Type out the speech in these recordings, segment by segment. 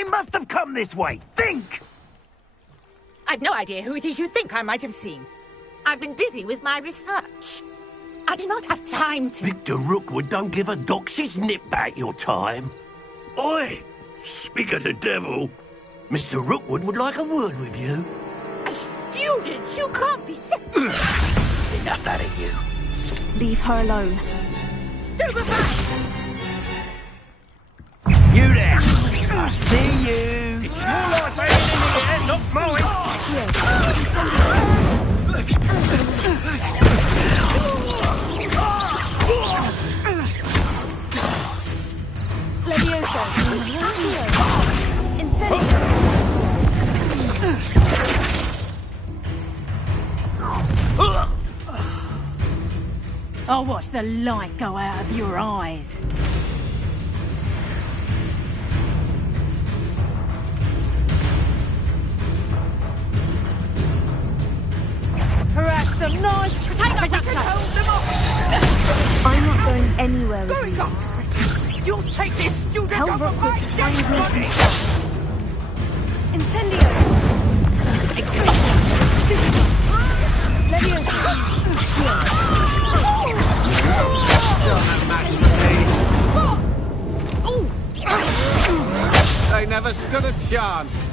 They must have come this way. Think! I've no idea who it is you think I might have seen. I've been busy with my research. I do not have time to... Victor Rookwood don't give a doxy's nip back your time. Oi! Speak of the devil. Mr. Rookwood would like a word with you. A student? You can't be sick. Enough out of you. Leave her alone. Stupefy! You there! I see you! It's your life hanging in the air, not mine! Levioso. Incendio. I'll watch the light go out of your eyes. Perhaps some nice potato. I'm not going anywhere with you. You'll take this student Tell off of Rookwood my to find dead me body! Incendio. Stupid. Levioso. They never stood a chance.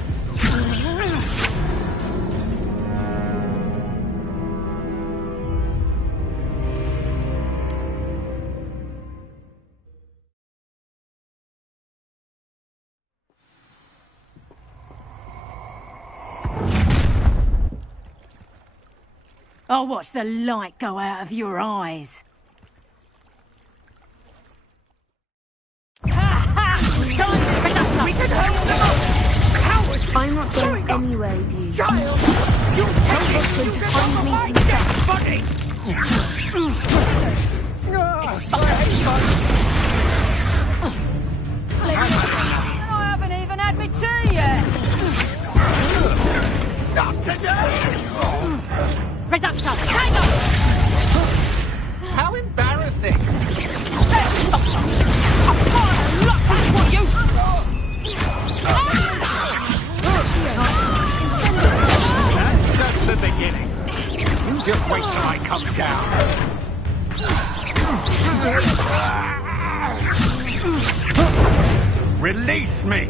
I'll watch the light go out of your eyes. I'm not going anywhere with you. Child! You'll Tell take this Rookwood to student find off me of my himself. dead body! I haven't even had my tea yet. Not today! Reductor, hang on! How embarrassing! That's just the beginning. You just wait till I come down. Release me!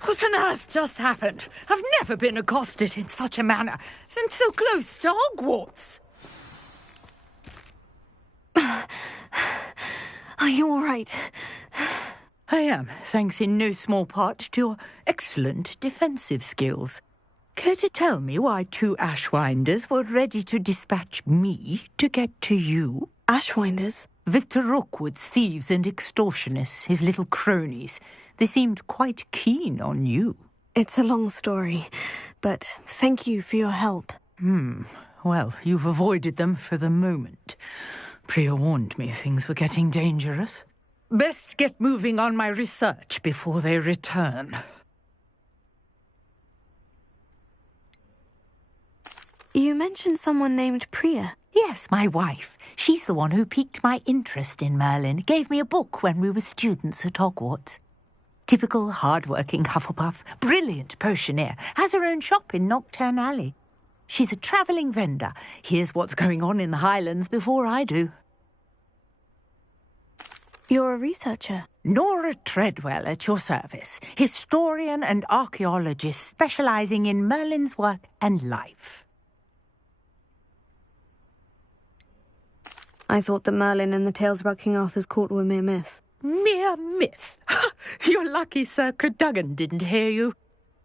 What on earth just happened? I've never been accosted in such a manner, and so close to Hogwarts. Are you all right? I am, thanks in no small part to your excellent defensive skills. Care to tell me why two Ashwinders were ready to dispatch me to get to you? Ashwinders? Victor Rookwood's thieves and extortionists, his little cronies. They seemed quite keen on you. It's a long story, but thank you for your help. Well, you've avoided them for the moment. Priya warned me things were getting dangerous. Best get moving on my research before they return. You mentioned someone named Priya. Yes, my wife. She's the one who piqued my interest in Merlin. Gave me a book when we were students at HogWarts. Typical hard-working Hufflepuff, brilliant potioneer, has her own shop in Nocturne Alley. She's a travelling vendor. Hears what's going on in the Highlands before I do. You're a researcher. Nora Treadwell at your service, historian and archaeologist specialising in Merlin's work and life. I thought that Merlin and the tales about King Arthur's court were mere myth. Mere myth. You're lucky Sir Cadogan didn't hear you.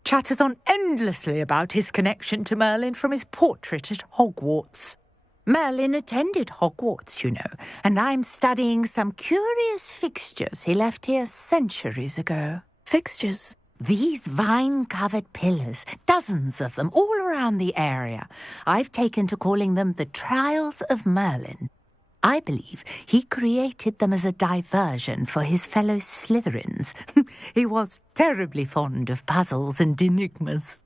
Chatters on endlessly about his connection to Merlin from his portrait at Hogwarts. Merlin attended Hogwarts, you know, and I'm studying some curious fixtures he left here centuries ago. Fixtures? These vine-covered pillars, dozens of them, all around the area. I've taken to calling them the Trials of Merlin. I believe he created them as a diversion for his fellow Slytherins. He was terribly fond of puzzles and enigmas.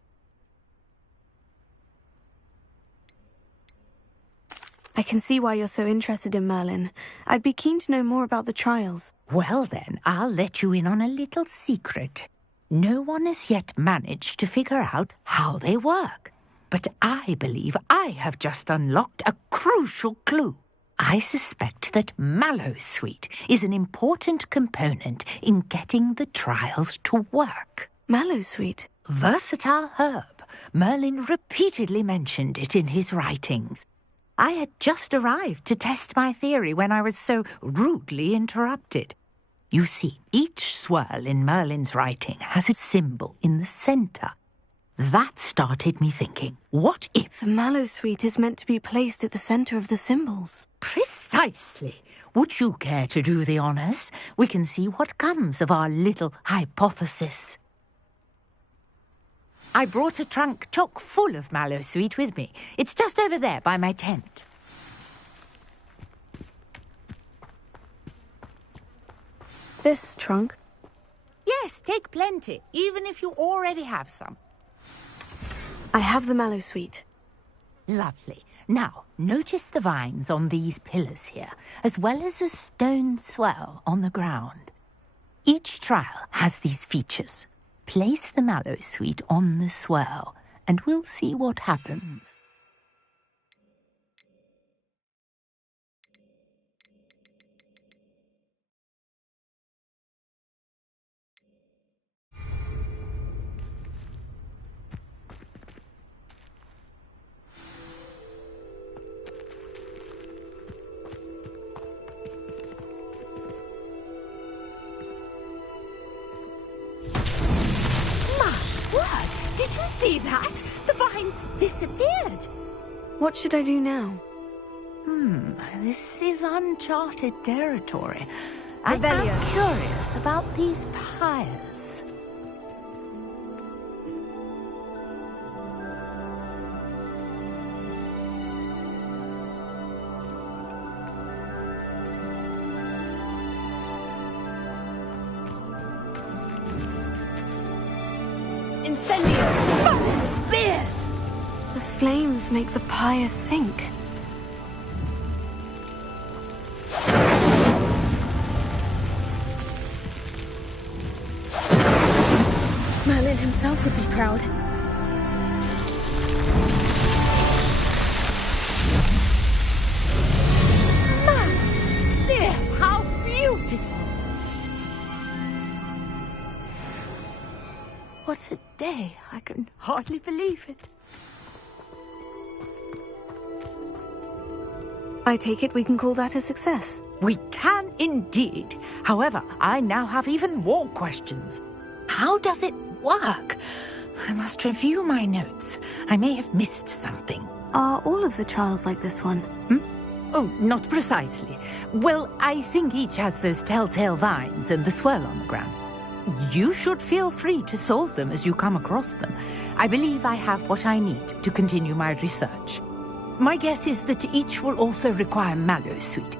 I can see why you're so interested in Merlin. I'd be keen to know more about the trials. Well then, I'll let you in on a little secret. No one has yet managed to figure out how they work. But I believe I have just unlocked a crucial clue. I suspect that mallowsweet is an important component in getting the trials to work. Mallowsweet? Versatile herb. Merlin repeatedly mentioned it in his writings. I had just arrived to test my theory when I was so rudely interrupted. You see, each swirl in Merlin's writing has a symbol in the centre. That started me thinking, what if... The mallowsweet is meant to be placed at the centre of the symbols. Precisely. Would you care to do the honours? We can see what comes of our little hypothesis. I brought a trunk chock full of mallowsweet with me. It's just over there by my tent. This trunk? Yes, take plenty, even if you already have some. I have the mallowsweet. Lovely. Now, notice the vines on these pillars here, as well as a stone swell on the ground. Each trial has these features. Place the mallowsweet on the swell, and we'll see what happens. Did you see that? The vines disappeared. What should I do now? This is uncharted territory. Revelio. I'm curious about these pyres. Incendio! Beard! The flames make the pyre sink. Merlin himself would be proud. Beard, how beautiful! What a day. I can hardly believe it. I take it we can call that a success. We can indeed. However, I now have even more questions. How does it work? I must review my notes. I may have missed something. Are all of the trials like this one? Oh, not precisely. Well, I think each has those telltale vines and the swirl on the ground. You should feel free to solve them as you come across them. I believe I have what I need to continue my research. My guess is that each will also require mallowsweet,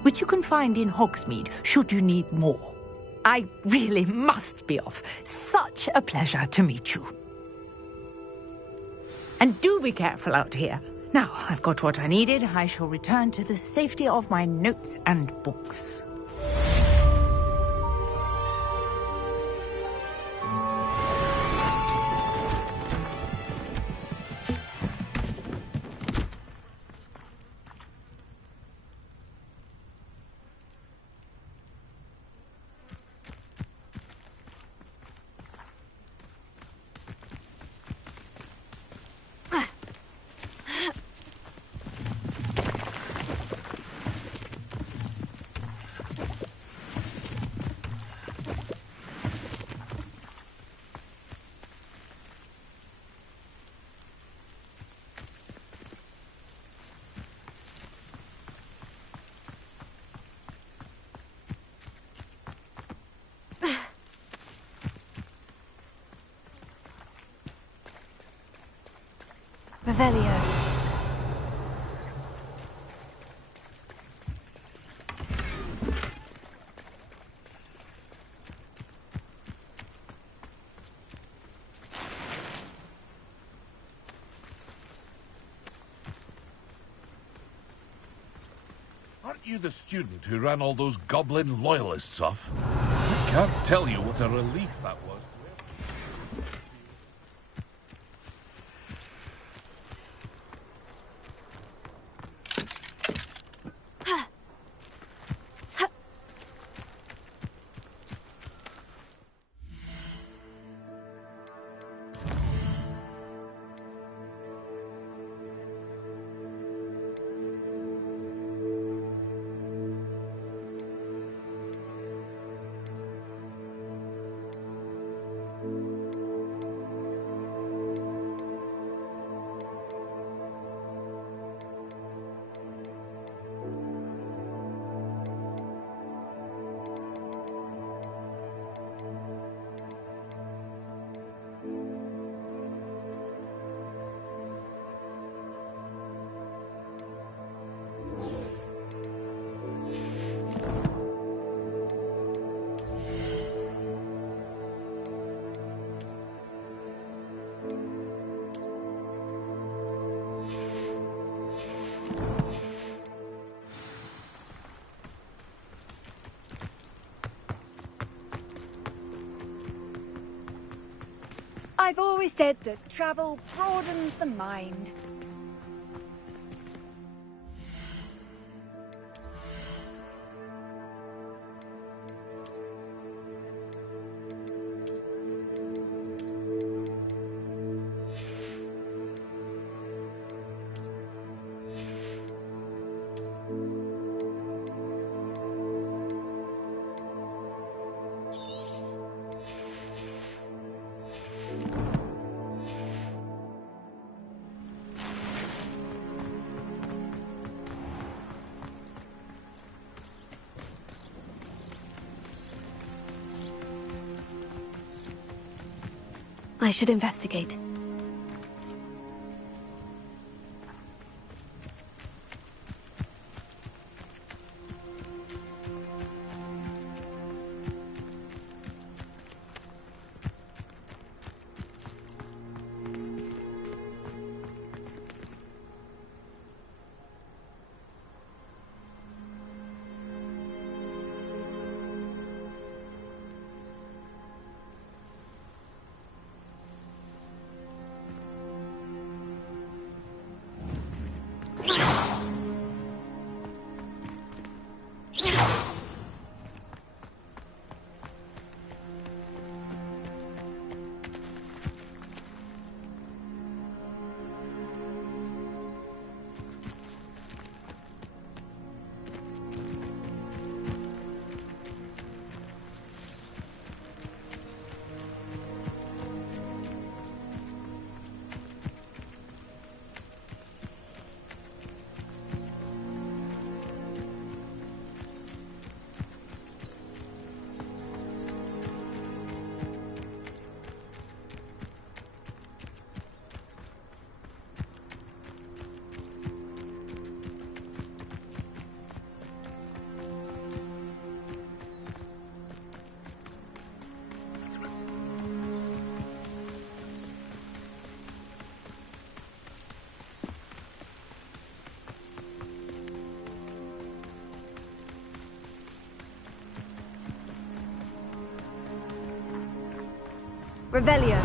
which you can find in Hogsmeade should you need more. I really must be off. Such a pleasure to meet you. And do be careful out here. Now, I've got what I needed. I shall return to the safety of my notes and books. Revelio. you the student who ran all those goblin loyalists off? I can't tell you what a relief that was. I've always said that travel broadens the mind. I should investigate. Revelio.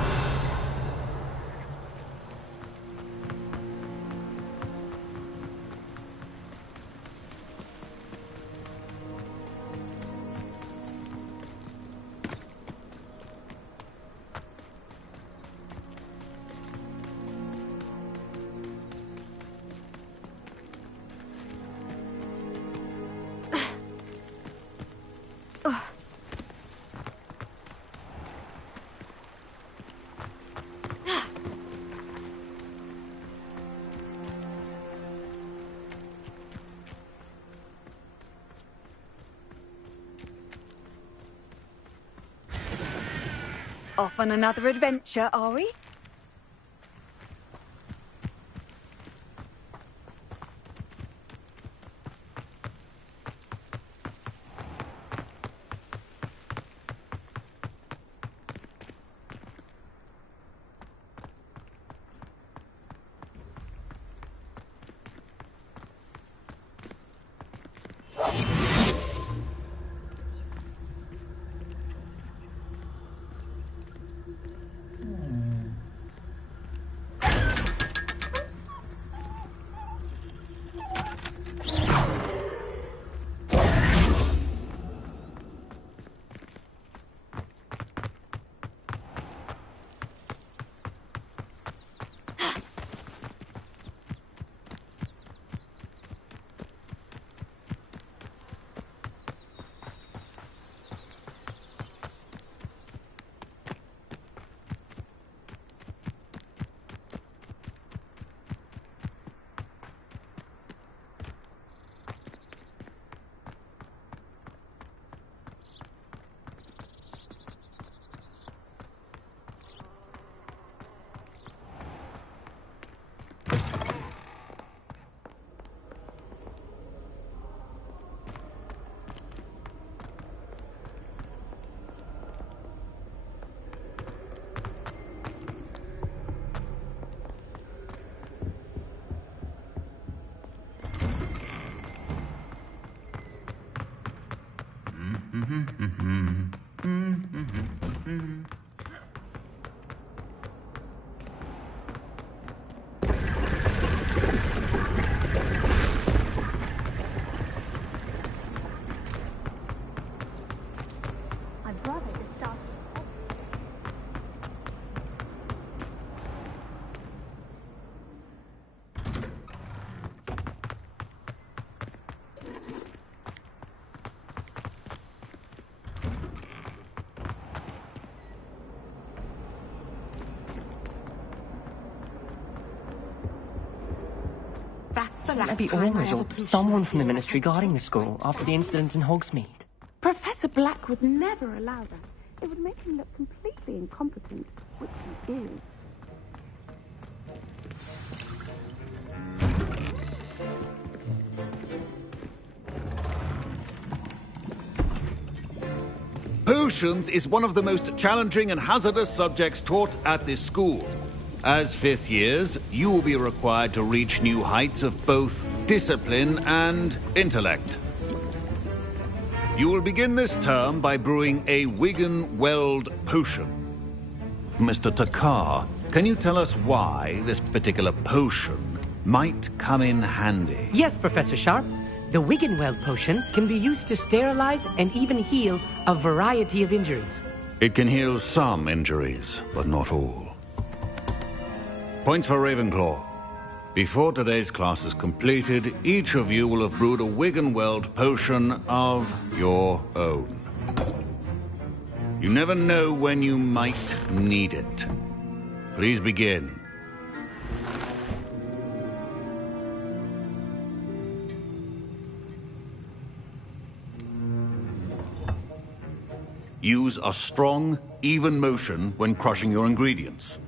Off on another adventure, are we? the last Maybe time I Orange have a or potion someone like from the yours. Ministry guarding the school after the incident in Hogsmeade. Professor Black would never allow that. It would make him look completely incompetent, which he is. Potions is one of the most challenging and hazardous subjects taught at this school. As fifth years, you will be required to reach new heights of both discipline and intellect. You will begin this term by brewing a Wigan Weld potion. Mr. Takar, can you tell us why this particular potion might come in handy? Yes, Professor Sharp. The Wiggenweld potion can be used to sterilize and even heal a variety of injuries. It can heal some injuries, but not all. Points for Ravenclaw. Before today's class is completed, each of you will have brewed a Wiggenweld potion of your own. You never know when you might need it. Please begin. Use a strong, even motion when crushing your ingredients.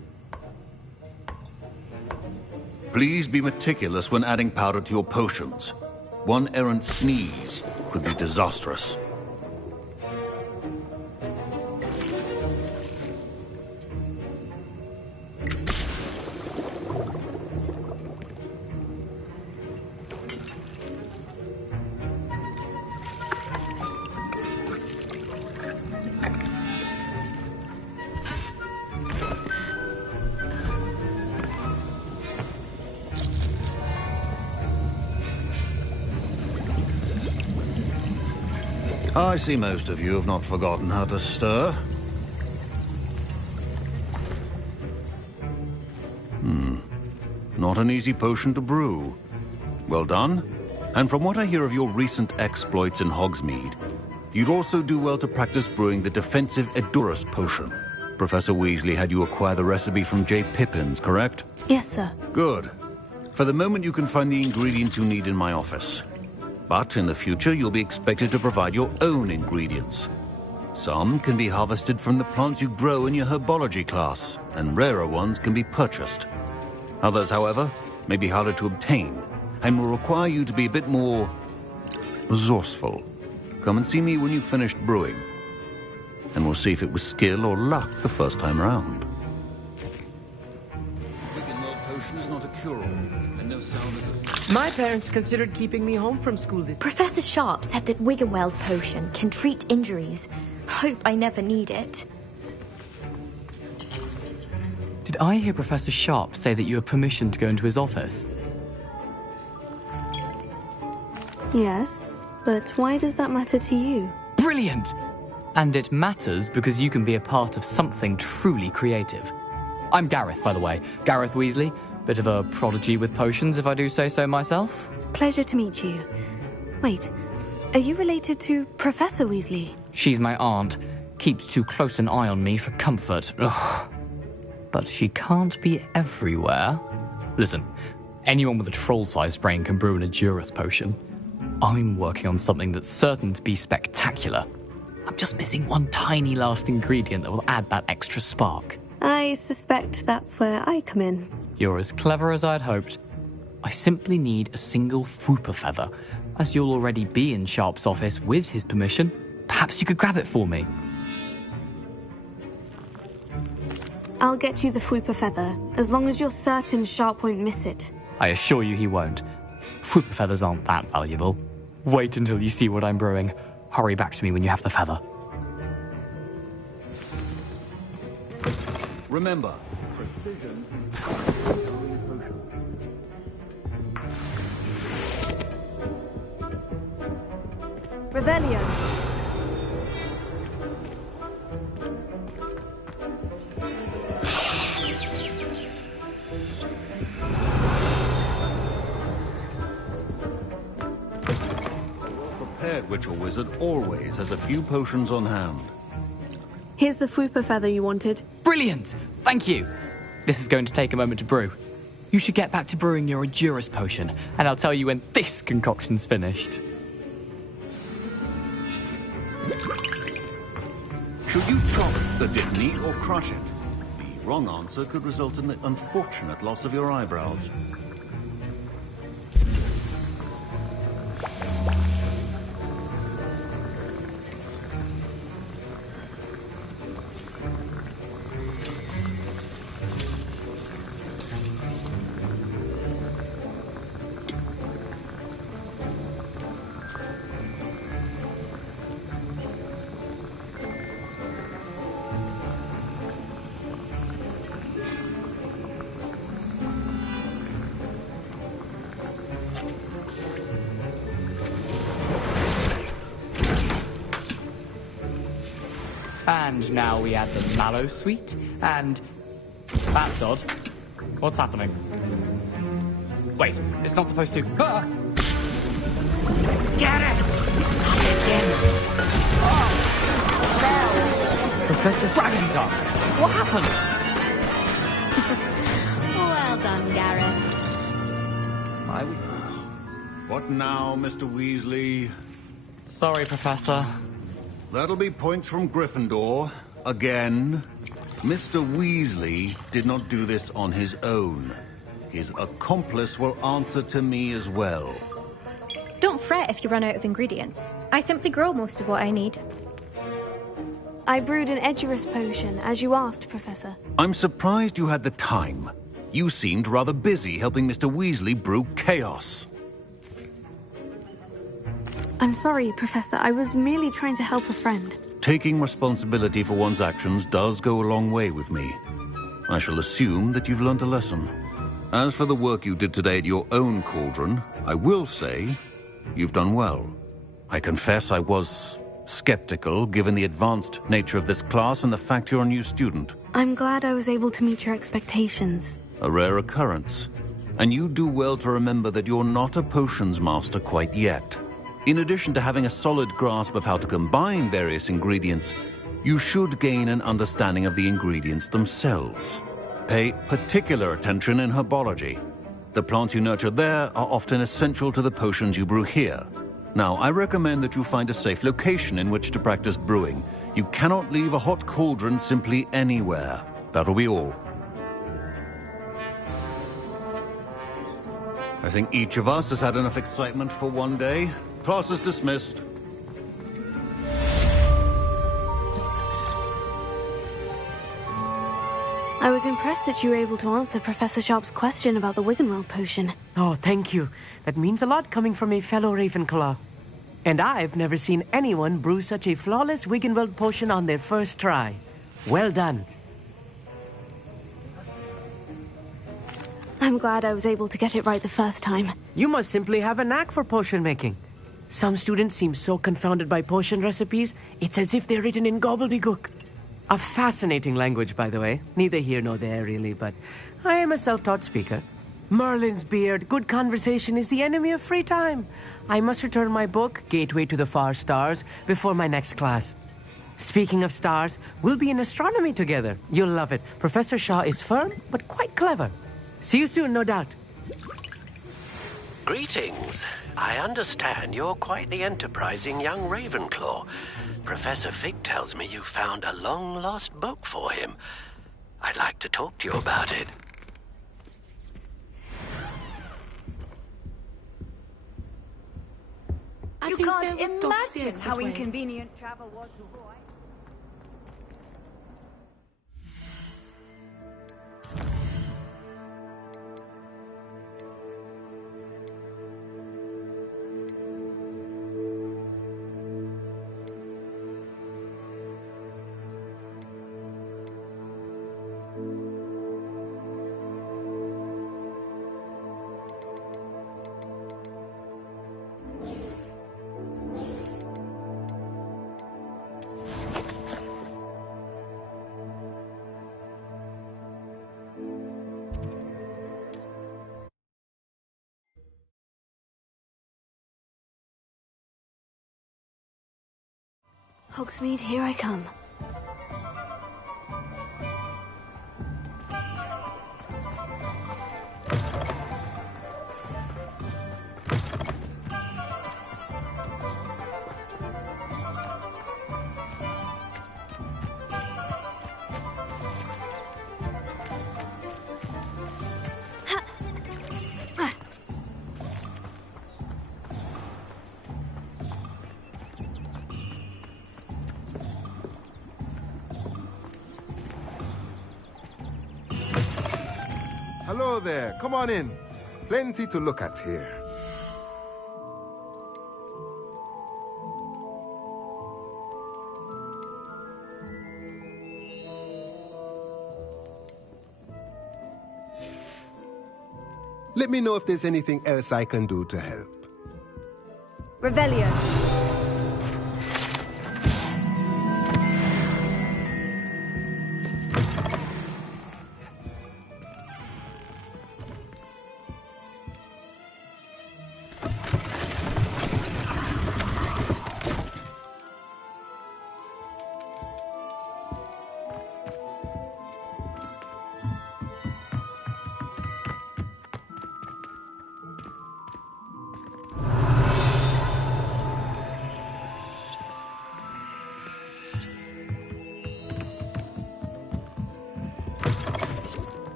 Please be meticulous when adding powder to your potions. One errant sneeze could be disastrous. I see most of you have not forgotten how to stir. Not an easy potion to brew. Well done. And from what I hear of your recent exploits in Hogsmeade, you'd also do well to practice brewing the defensive Edurus potion. Professor Weasley had you acquire the recipe from J. Pippin's, correct? Yes, sir. Good. For the moment, you can find the ingredients you need in my office. But in the future, you'll be expected to provide your own ingredients. Some can be harvested from the plants you grow in your herbology class, and rarer ones can be purchased. Others, however, may be harder to obtain, and will require you to be a bit more resourceful. Come and see me when you've finished brewing, and we'll see if it was skill or luck the first time round. Wiggenweld potion is not a cure-all, and no sound of... My parents considered keeping me home from school this... Professor Sharp said that Wiggenweld potion can treat injuries. Hope I never need it. Did I hear Professor Sharp say that you have permission to go into his office? Yes, but why does that matter to you? Brilliant! And it matters because you can be a part of something truly creative. I'm Gareth, by the way. Gareth Weasley. Bit of a prodigy with potions, if I do say so myself. Pleasure to meet you. Wait, are you related to Professor Weasley? She's my aunt. Keeps too close an eye on me for comfort. Ugh. But she can't be everywhere. Listen, anyone with a troll-sized brain can brew an Edurus potion. I'm working on something that's certain to be spectacular. I'm just missing one tiny last ingredient that will add that extra spark. I suspect that's where I come in. You're as clever as I'd hoped. I simply need a single Fwooper feather. As you'll already be in Sharp's office with his permission, perhaps you could grab it for me. I'll get you the Fwooper feather, as long as you're certain Sharp won't miss it. I assure you he won't. Fwooper feathers aren't that valuable. Wait until you see what I'm brewing. Hurry back to me when you have the feather. Remember, precision Revelio. prepared witch or wizard always has a few potions on hand. Here's the Fwooper feather you wanted. Brilliant! Thank you! This is going to take a moment to brew. You should get back to brewing your Endurance potion, and I'll tell you when this concoction's finished. Should you chop the Dipney or crush it? The wrong answer could result in the unfortunate loss of your eyebrows. And now we add the mallow sweet, and... That's odd. What's happening? Wait, it's not supposed to... Ah! Get it! Professor Dragon's What happened? Well done, Gareth. What now, Mr. Weasley? Sorry, Professor. That'll be points from Gryffindor. Again. Mr. Weasley did not do this on his own. His accomplice will answer to me as well. Don't fret if you run out of ingredients. I simply grow most of what I need. I brewed an Edurus potion, as you asked, Professor. I'm surprised you had the time. You seemed rather busy helping Mr. Weasley brew chaos. I'm sorry, Professor. I was merely trying to help a friend. Taking responsibility for one's actions does go a long way with me. I shall assume that you've learnt a lesson. As for the work you did today at your own cauldron, I will say you've done well. I confess I was skeptical, given the advanced nature of this class and the fact you're a new student. I'm glad I was able to meet your expectations. A rare occurrence. And you do well to remember that you're not a potions master quite yet. In addition to having a solid grasp of how to combine various ingredients, you should gain an understanding of the ingredients themselves. Pay particular attention in herbology. The plants you nurture there are often essential to the potions you brew here. Now, I recommend that you find a safe location in which to practice brewing. You cannot leave a hot cauldron simply anywhere. That'll be all. I think each of us has had enough excitement for one day. Class is dismissed. I was impressed that you were able to answer Professor Sharp's question about the Wiggenweld potion. Oh, thank you. That means a lot coming from a fellow Ravenclaw. And I've never seen anyone brew such a flawless Wiggenweld potion on their first try. Well done. I'm glad I was able to get it right the first time. You must simply have a knack for potion making. Some students seem so confounded by potion recipes, it's as if they're written in gobbledygook. A fascinating language, by the way. Neither here nor there, really, but I am a self-taught speaker. Merlin's beard, good conversation is the enemy of free time. I must return my book, Gateway to the Far Stars, before my next class. Speaking of stars, we'll be in astronomy together. You'll love it. Professor Shaw is firm, but quite clever. See you soon, no doubt. Greetings. I understand you're quite the enterprising young Ravenclaw. Professor Fig tells me you found a long-lost book for him. I'd like to talk to you about it. You can't imagine how inconvenient travel was to Roy. Hogsmeade, here I come. Hello there. Come on in. Plenty to look at here. Let me know if there's anything else I can do to help. Revelio.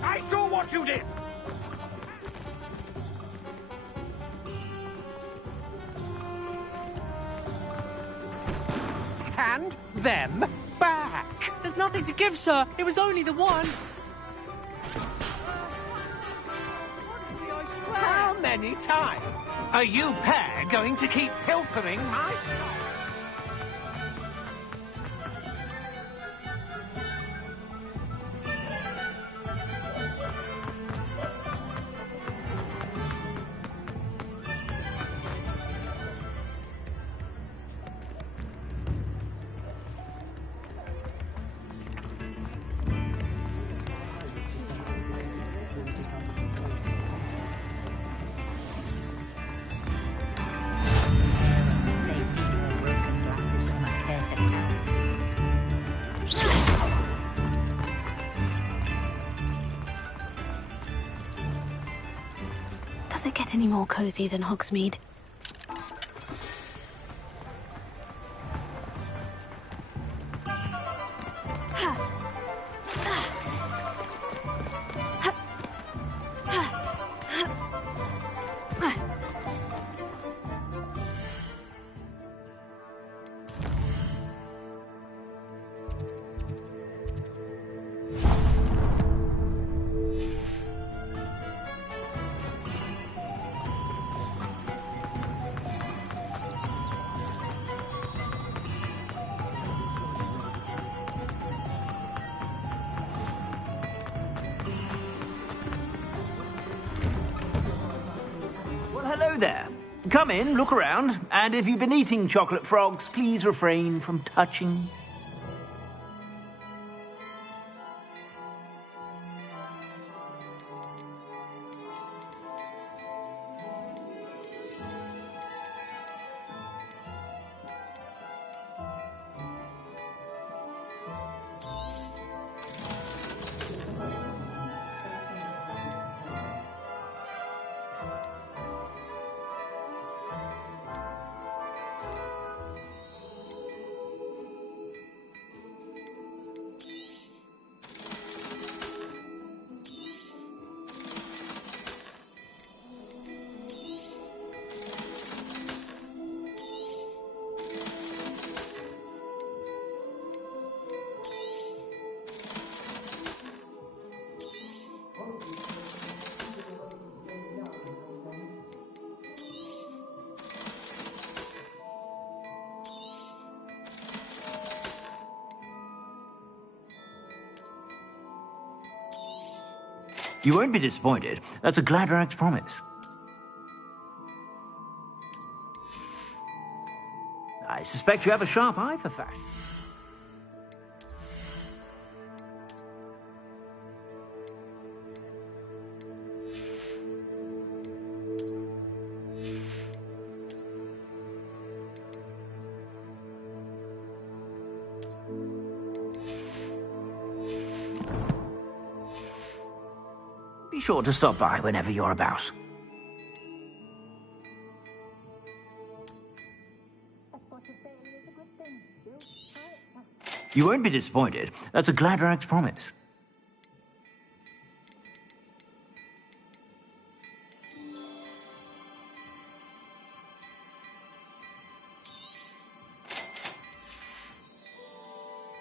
I saw what you did! Hand them back! There's nothing to give, sir. It was only the one. How many times are you pair going to keep pilfering my stuff? Does it get any more cozy than Hogsmeade? Well, hello there. Come in, look around, and if you've been eating chocolate frogs, please refrain from touching. You won't be disappointed. That's a Gladrax promise. I suspect you have a sharp eye for fashion. Be sure to stop by whenever you're about. You won't be disappointed. That's a Gladrax promise.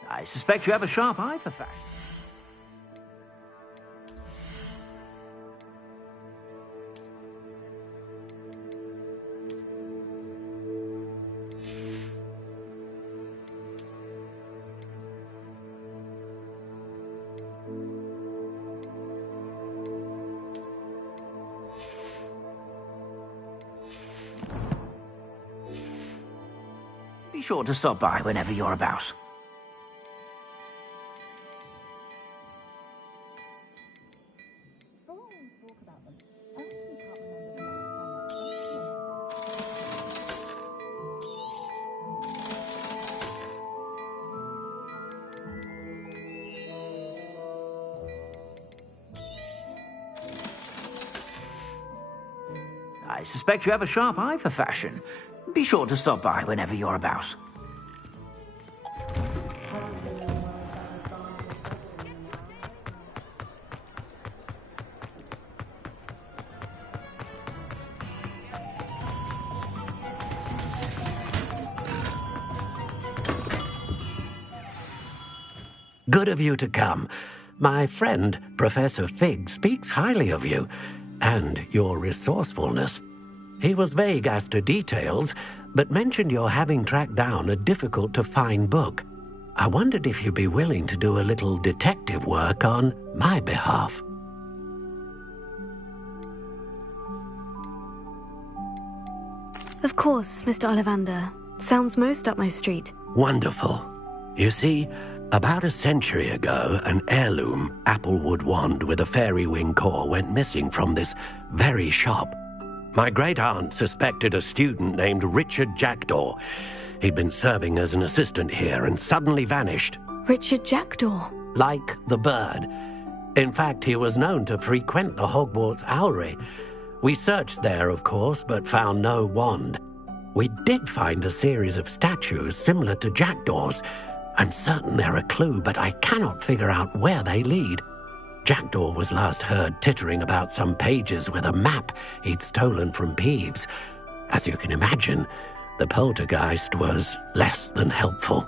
I suspect you have a sharp eye for fashion. Be sure to stop by whenever you're about. I suspect you have a sharp eye for fashion. Be sure to stop by whenever you're about. Good of you to come. My friend, Professor Fig, speaks highly of you and your resourcefulness. He was vague as to details, but mentioned your having tracked down a difficult-to-find book. I wondered if you'd be willing to do a little detective work on my behalf. Of course, Mr. Ollivander. Sounds most up my street. Wonderful. You see, about a century ago, an heirloom applewood wand with a fairy wing core went missing from this very shop. My great-aunt suspected a student named Richard Jackdaw. He'd been serving as an assistant here and suddenly vanished. Richard Jackdaw? Like the bird. In fact, he was known to frequent the HogWarts owlery. We searched there, of course, but found no wand. We did find a series of statues similar to Jackdaw's. I'm certain they're a clue, but I cannot figure out where they lead. Jackdaw was last heard tittering about some pages with a map he'd stolen from Peeves. As you can imagine, the poltergeist was less than helpful.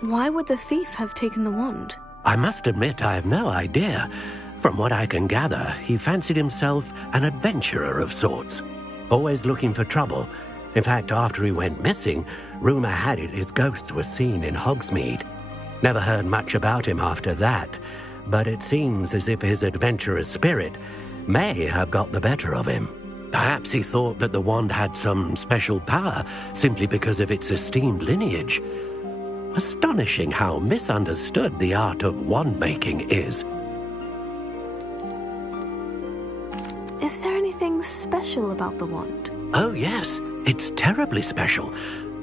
Why would the thief have taken the wand? I must admit I have no idea. From what I can gather, he fancied himself an adventurer of sorts, always looking for trouble. In fact, after he went missing, rumor had it his ghost was seen in Hogsmeade. Never heard much about him after that, but it seems as if his adventurous spirit may have got the better of him. Perhaps he thought that the wand had some special power simply because of its esteemed lineage. Astonishing how misunderstood the art of wand-making is. Is there anything special about the wand? Oh, yes. It's terribly special,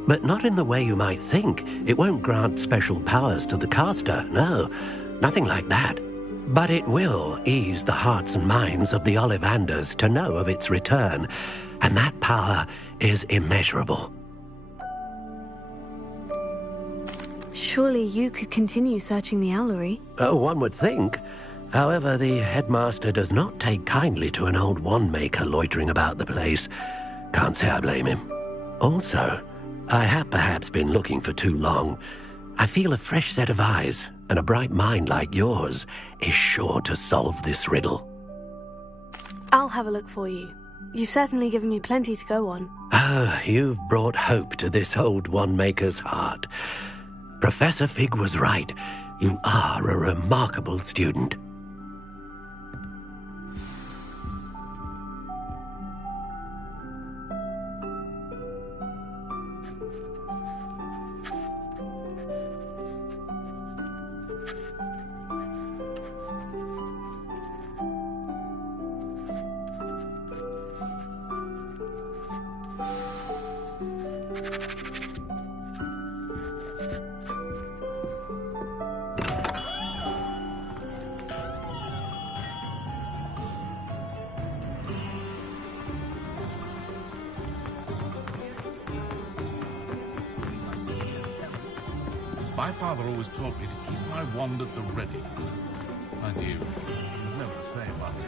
but not in the way you might think. It won't grant special powers to the caster, no, nothing like that. But it will ease the hearts and minds of the Ollivanders to know of its return, and that power is immeasurable. Surely you could continue searching the owlery. Oh, one would think. However, the headmaster does not take kindly to an old wand-maker loitering about the place. Can't say I blame him. Also, I have perhaps been looking for too long. I feel a fresh set of eyes, and a bright mind like yours is sure to solve this riddle. I'll have a look for you. You've certainly given me plenty to go on. Ah, you've brought hope to this old one-maker's heart. Professor Fig was right. You are a remarkable student. My father always taught me to keep my wand at the ready. Mind you, you never say about it.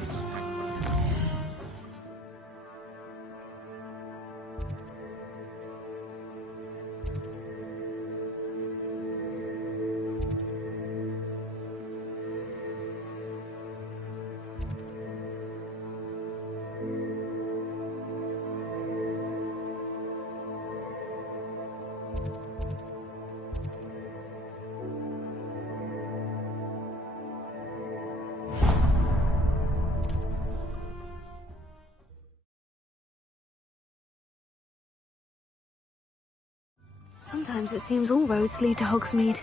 Sometimes it seems all roads lead to Hogsmeade.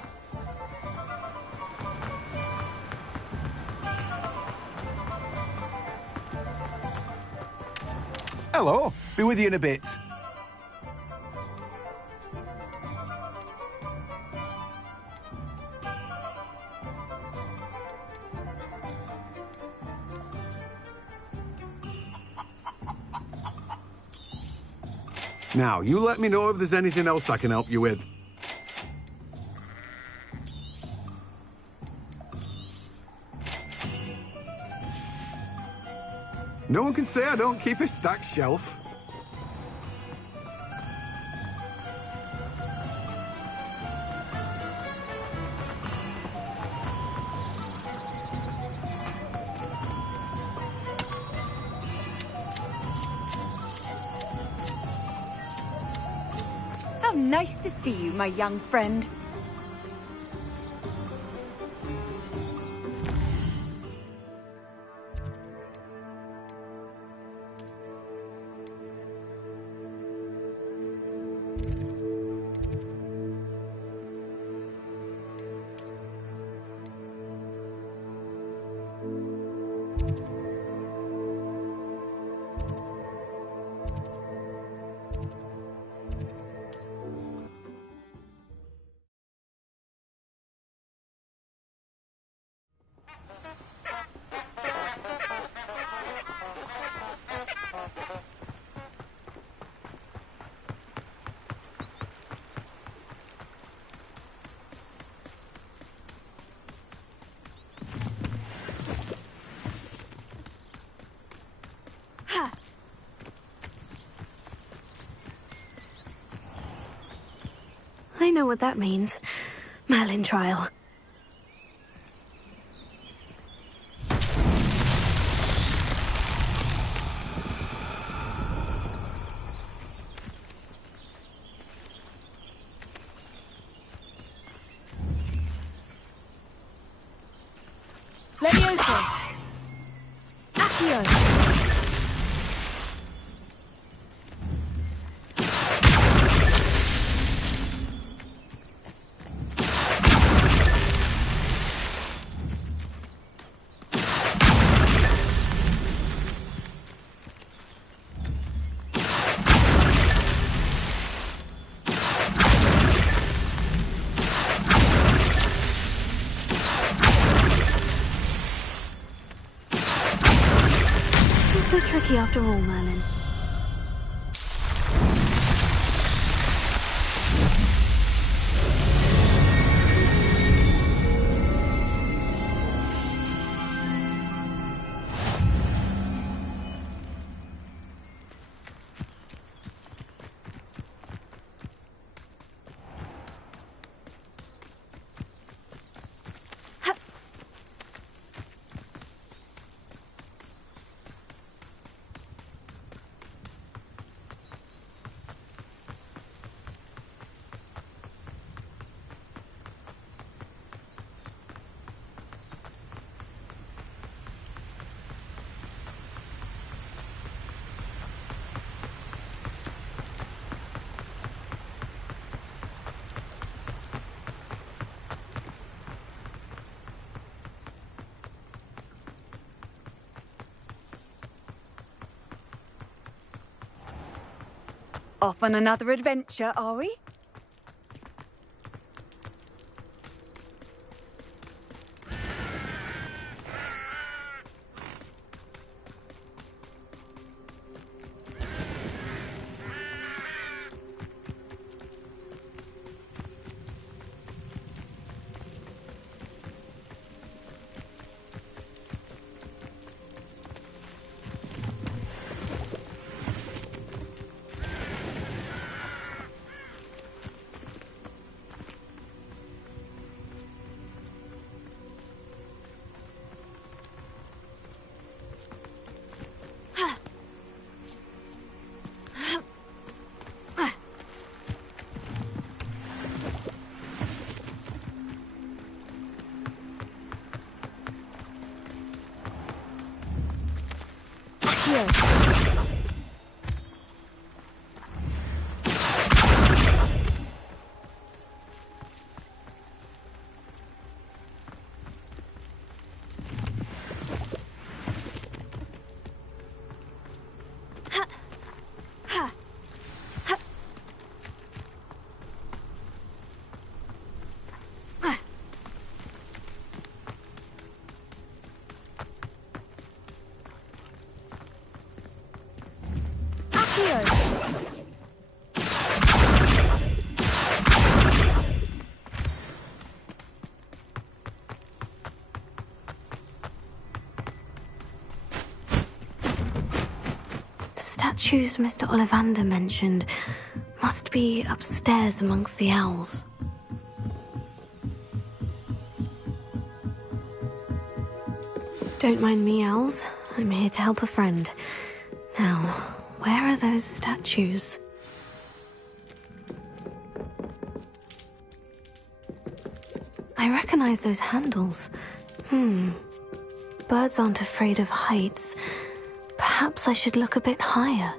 Hello, be with you in a bit. Now, you let me know if there's anything else I can help you with. No one can say I don't keep a stacked shelf. How nice to see you, my young friend. I know what that means. Merlin trial. Levioso. Accio. So tricky after all, Merlin. Off on another adventure, are we? The statues Mr. Ollivander mentioned must be upstairs amongst the owls. Don't mind me, owls. I'm here to help a friend. Now, where are those statues? I recognize those handles. Birds aren't afraid of heights. Perhaps I should look a bit higher.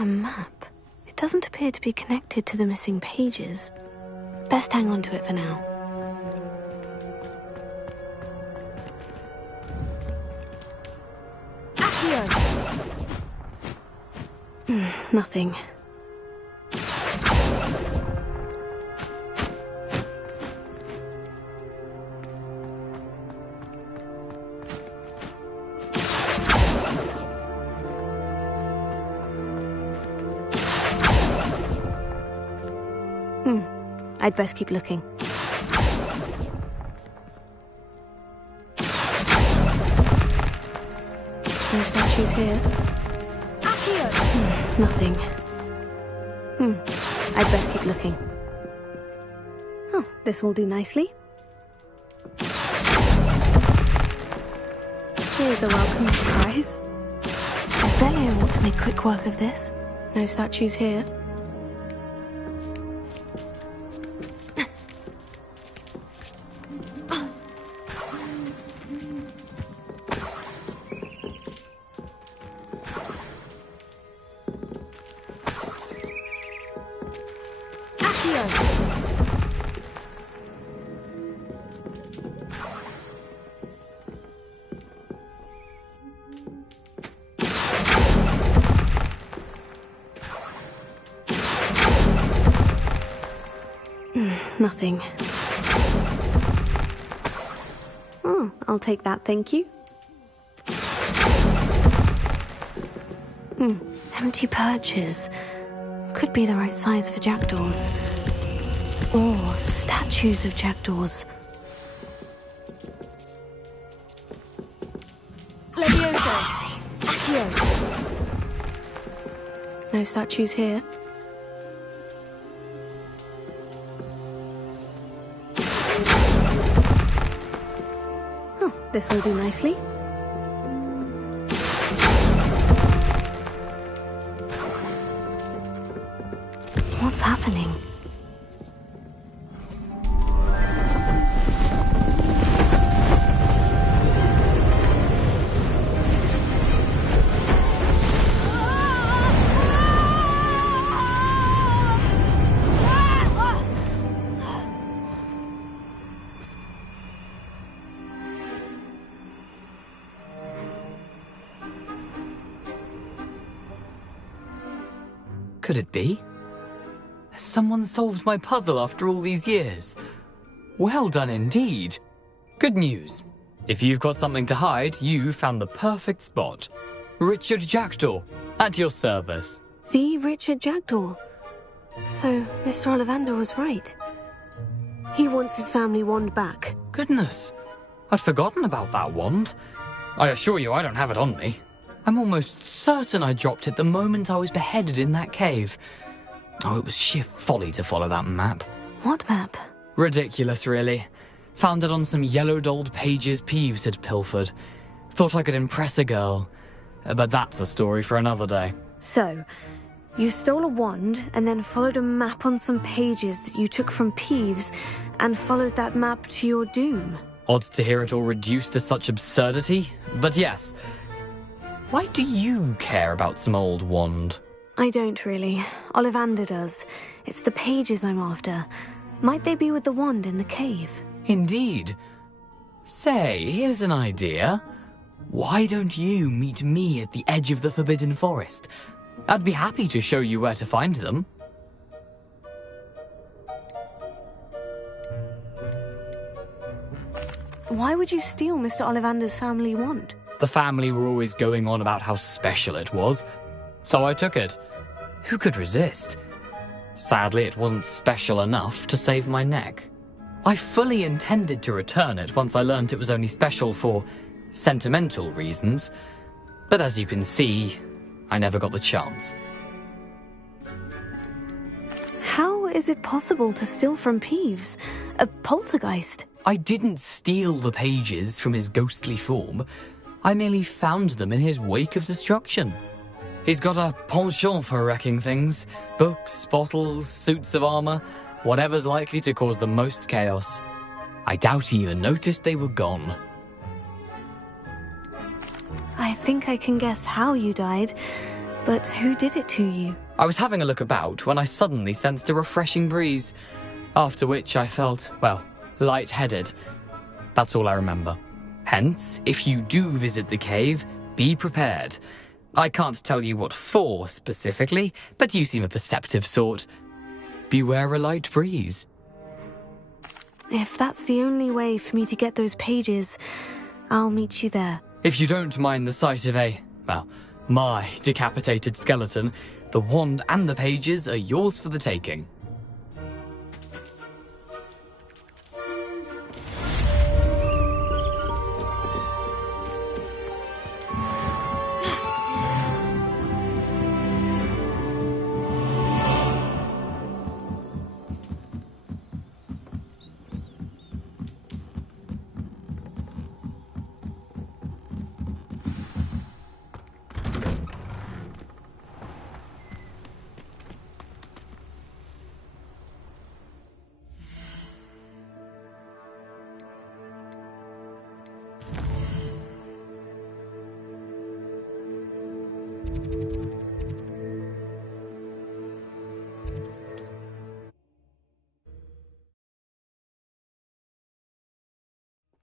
A map. It doesn't appear to be connected to the missing pages. Best hang on to it for now. Nothing. I'd best keep looking. No statues here. Nothing. I'd best keep looking. Oh, this'll do nicely. Here's a welcome surprise. Velio ought to make quick work of this. No statues here. Nothing. Oh, I'll take that, thank you. Empty perches. Could be the right size for jackdaws. Or statues of jackdaws. Levioso! Accio! No statues here. Oh, this will do nicely. What's happening? Could it be? Has someone solved my puzzle after all these years? Well done indeed. Good news. If you've got something to hide, you found the perfect spot. Richard Jackdaw, at your service. The Richard Jackdaw. So, Mr. Ollivander was right. He wants his family wand back. Goodness, I'd forgotten about that wand. I assure you I don't have it on me. I'm almost certain I dropped it the moment I was beheaded in that cave. Oh, it was sheer folly to follow that map. What map? Ridiculous, really. Found it on some yellowed old pages Peeves had pilfered. Thought I could impress a girl. But that's a story for another day. So, you stole a wand and then followed a map on some pages that you took from Peeves and followed that map to your doom. Odd to hear it all reduced to such absurdity, but yes. Why do you care about some old wand? I don't really. Ollivander does. It's the pages I'm after. Might they be with the wand in the cave? Indeed. Say, here's an idea. Why don't you meet me at the edge of the Forbidden Forest? I'd be happy to show you where to find them. Why would you steal Mr. Ollivander's family wand? The family were always going on about how special it was, so I took it. Who could resist? Sadly, it wasn't special enough to save my neck. I fully intended to return it once I learned it was only special for sentimental reasons, but as you can see, I never got the chance. How is it possible to steal from Peeves? A poltergeist? I didn't steal the pages from his ghostly form. I merely found them in his wake of destruction. He's got a penchant for wrecking things. Books, bottles, suits of armor, whatever's likely to cause the most chaos. I doubt he even noticed they were gone. I think I can guess how you died, but who did it to you? I was having a look about when I suddenly sensed a refreshing breeze, after which I felt, well, lightheaded. That's all I remember. Hence, if you do visit the cave, be prepared. I can't tell you what for specifically, but you seem a perceptive sort. Beware a light breeze. If that's the only way for me to get those pages, I'll meet you there. If you don't mind the sight of my decapitated skeleton, the wand and the pages are yours for the taking.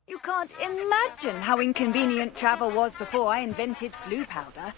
You can't imagine how inconvenient travel was before I invented flu powder.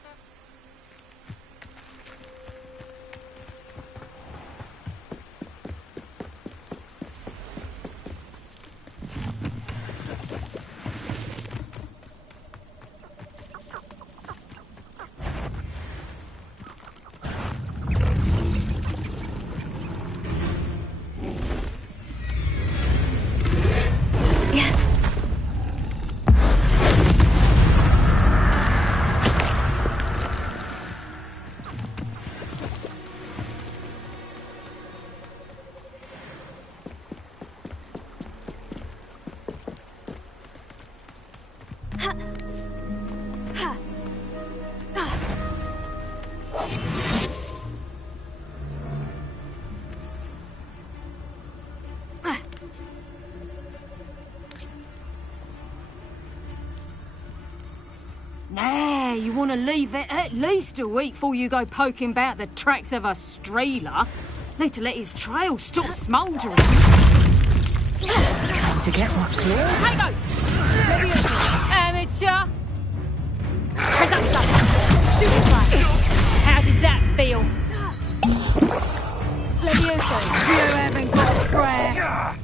Nah, you want to leave it at least a week before you go poking about the tracks of a streeler. Need to let his trail stop smouldering. To get what clear? Hey, goat! Amateur! Presumption! Stupefy! How did that feel? Levioso, you haven't got a prayer.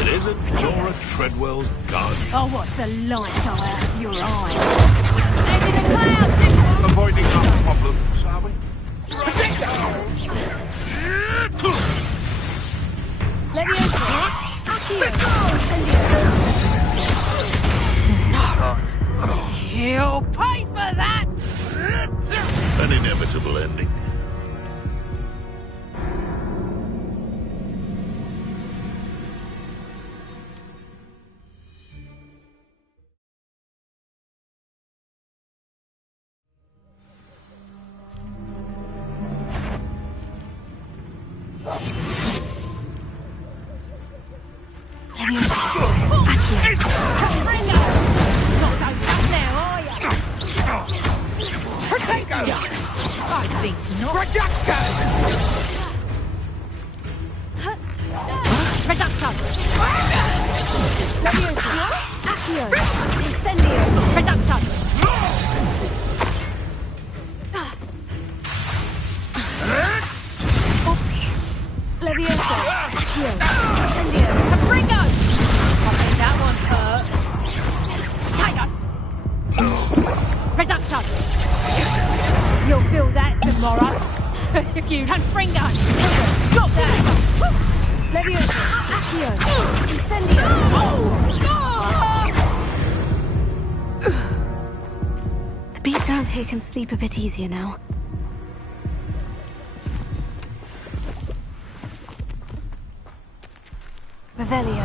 It isn't Nora Treadwell's gun. Oh, what's the light out of your eyes? Head in the clouds, Avoiding our problems, are we? Levioso, Accio, incendio. You'll pay for that! An inevitable ending. You'll feel that tomorrow. If you Confringo! Stop that! Levioso! Accio! Incendio! The beasts around here can sleep a bit easier now. Revelio.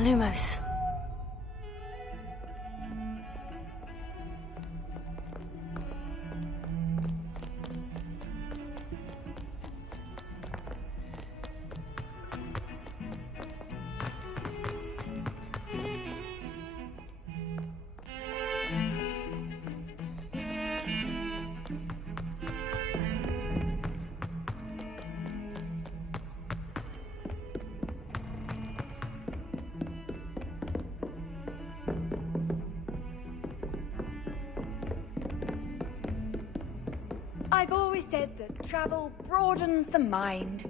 Lumos. I've always said that travel broadens the mind.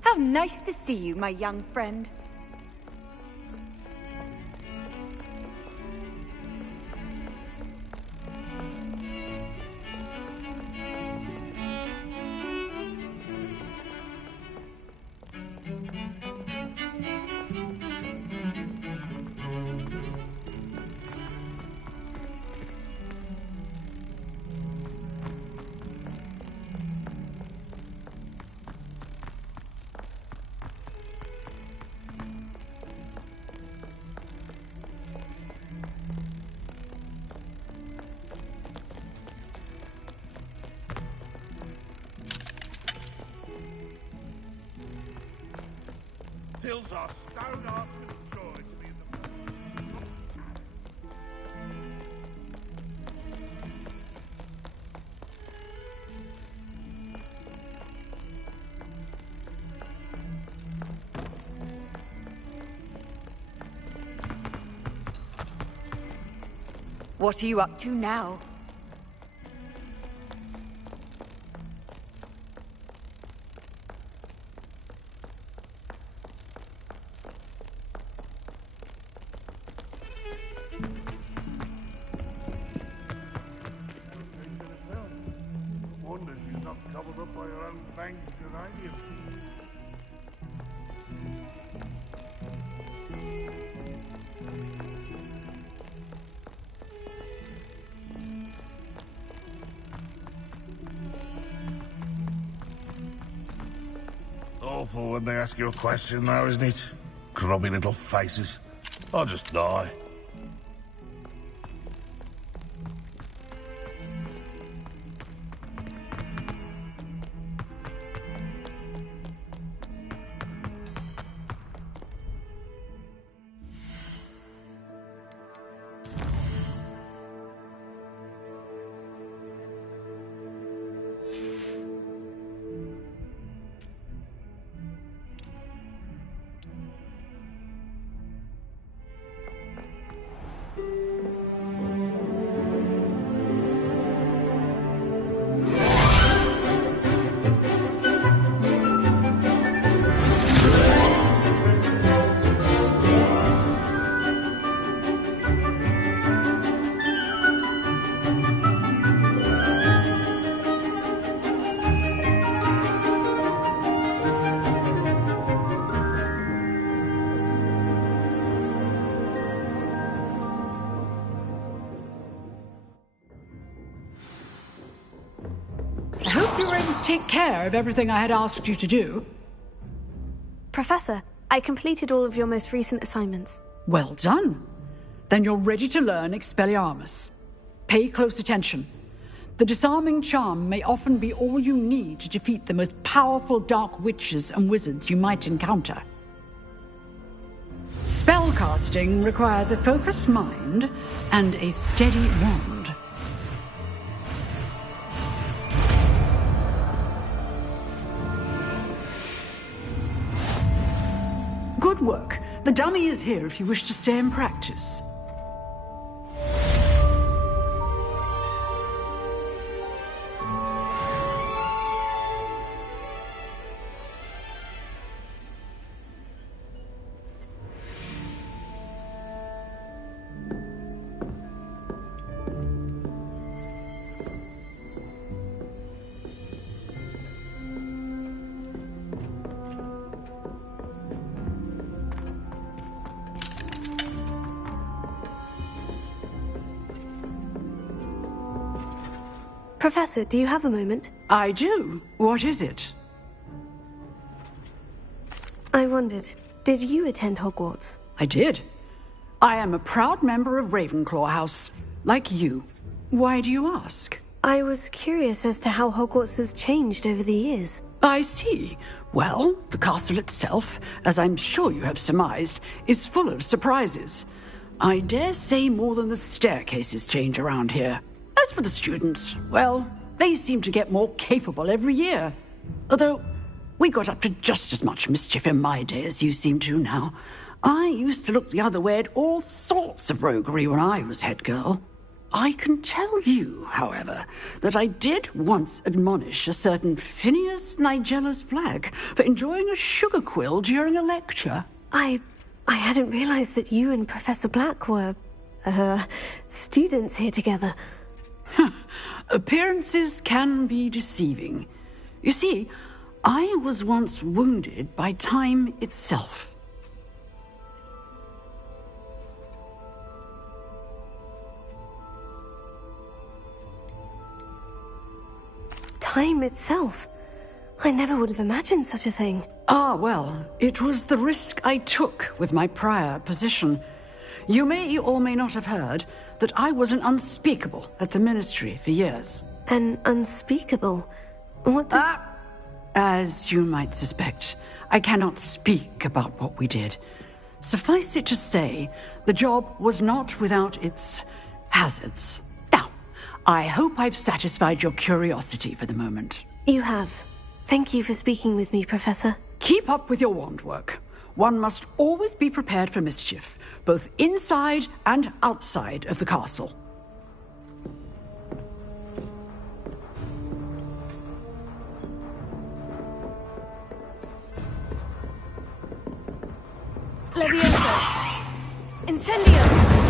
How nice to see you, my young friend. Tills are stone-hearted with joy to be in the... What are you up to now? Wonder she's not covered up by her own fanged geranium. Awful when they ask you a question now, isn't it? Grubby little faces. I'll just die. I hope you were able to take care of everything I had asked you to do. Professor, I completed all of your most recent assignments. Well done. Then you're ready to learn Expelliarmus. Pay close attention. The disarming charm may often be all you need to defeat the most powerful dark witches and wizards you might encounter. Spellcasting requires a focused mind and a steady wand. Good work. The dummy is here if you wish to stay and practice. Professor, do you have a moment? I do. What is it? I wondered, did you attend Hogwarts? I did. I am a proud member of Ravenclaw House, like you. Why do you ask? I was curious as to how Hogwarts has changed over the years. I see. Well, the castle itself, as I'm sure you have surmised, is full of surprises. I dare say more than the staircases change around here. As for the students, well, they seem to get more capable every year. Although, we got up to just as much mischief in my day as you seem to now. I used to look the other way at all sorts of roguery when I was head girl. I can tell you, however, that I did once admonish a certain Phineas Nigellus Black for enjoying a sugar quill during a lecture. I hadn't realized that you and Professor Black were, students here together. Appearances can be deceiving. You see, I was once wounded by time itself. Time itself? I never would have imagined such a thing. Ah, well, it was the risk I took with my prior position. You may or may not have heard that I was an unspeakable at the Ministry for years. An unspeakable? What does... As you might suspect, I cannot speak about what we did. Suffice it to say, the job was not without its hazards. Now, I hope I've satisfied your curiosity for the moment. You have. Thank you for speaking with me, Professor. Keep up with your wand work. One must always be prepared for mischief, both inside and outside of the castle. Levioso! Incendio!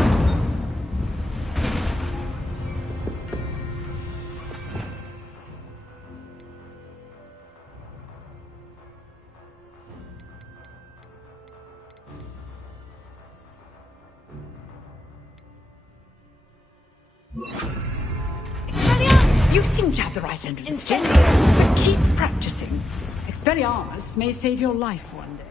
You seem to have the right end of the stick, but keep practicing. Expelliarmus may save your life one day.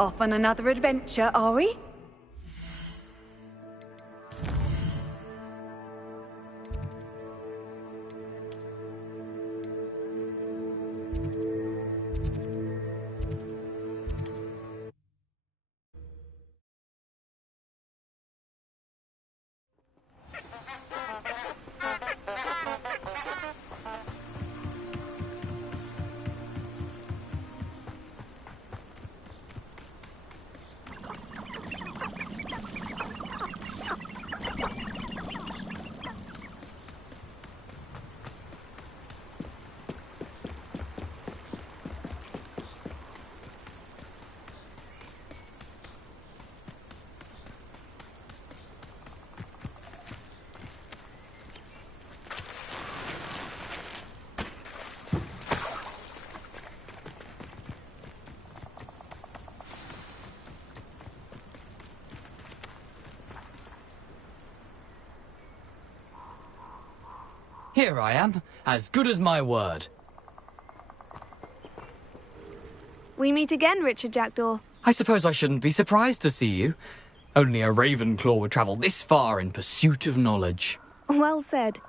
Off on another adventure, are we? Here I am, as good as my word. We meet again, Richard Jackdaw. I suppose I shouldn't be surprised to see you. Only a Ravenclaw would travel this far in pursuit of knowledge. Well said.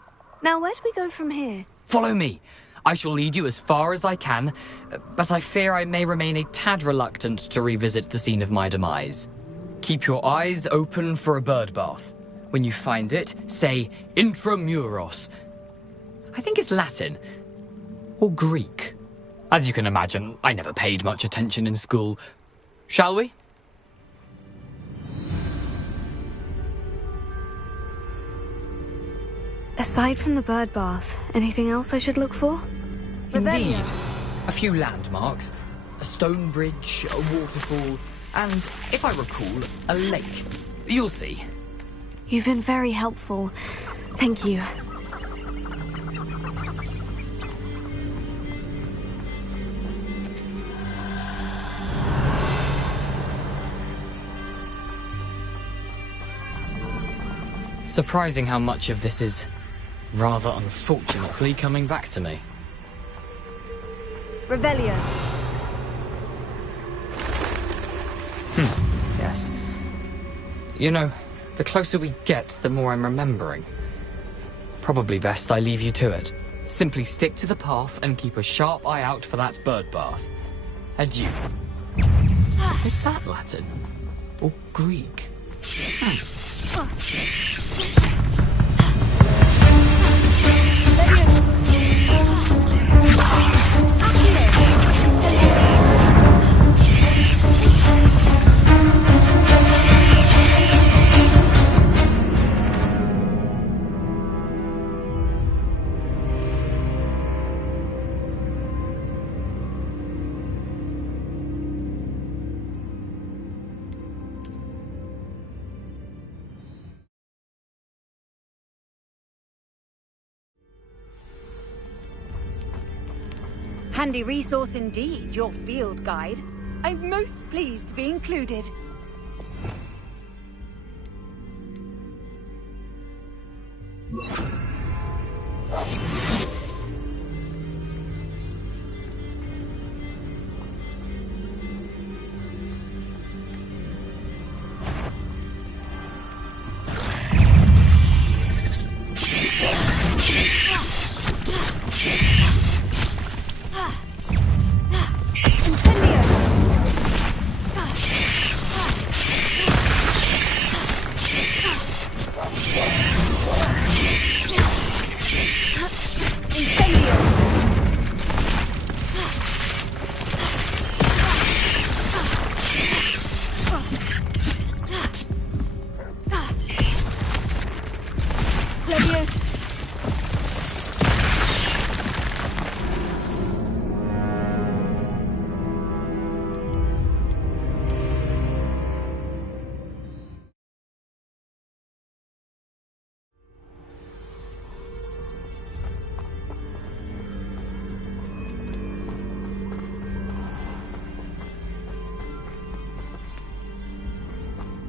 Now, where do we go from here? Follow me. I shall lead you as far as I can, but I fear I may remain a tad reluctant to revisit the scene of my demise. Keep your eyes open for a bird bath. When you find it, say intramuros. I think it's Latin. Or Greek. As you can imagine, I never paid much attention in school. Shall we? Aside from the bird bath, anything else I should look for? Indeed. A few landmarks. A stone bridge, a waterfall, and, if I recall, a lake. You'll see. You've been very helpful. Thank you. Surprising how much of this is, rather unfortunately, coming back to me. Revelio. Yes. You know, the closer we get, the more I'm remembering. Probably best I leave you to it. Simply stick to the path and keep a sharp eye out for that bird bath. Adieu. Is that Latin? Or Greek? Handy resource indeed, your field guide. I'm most pleased to be included.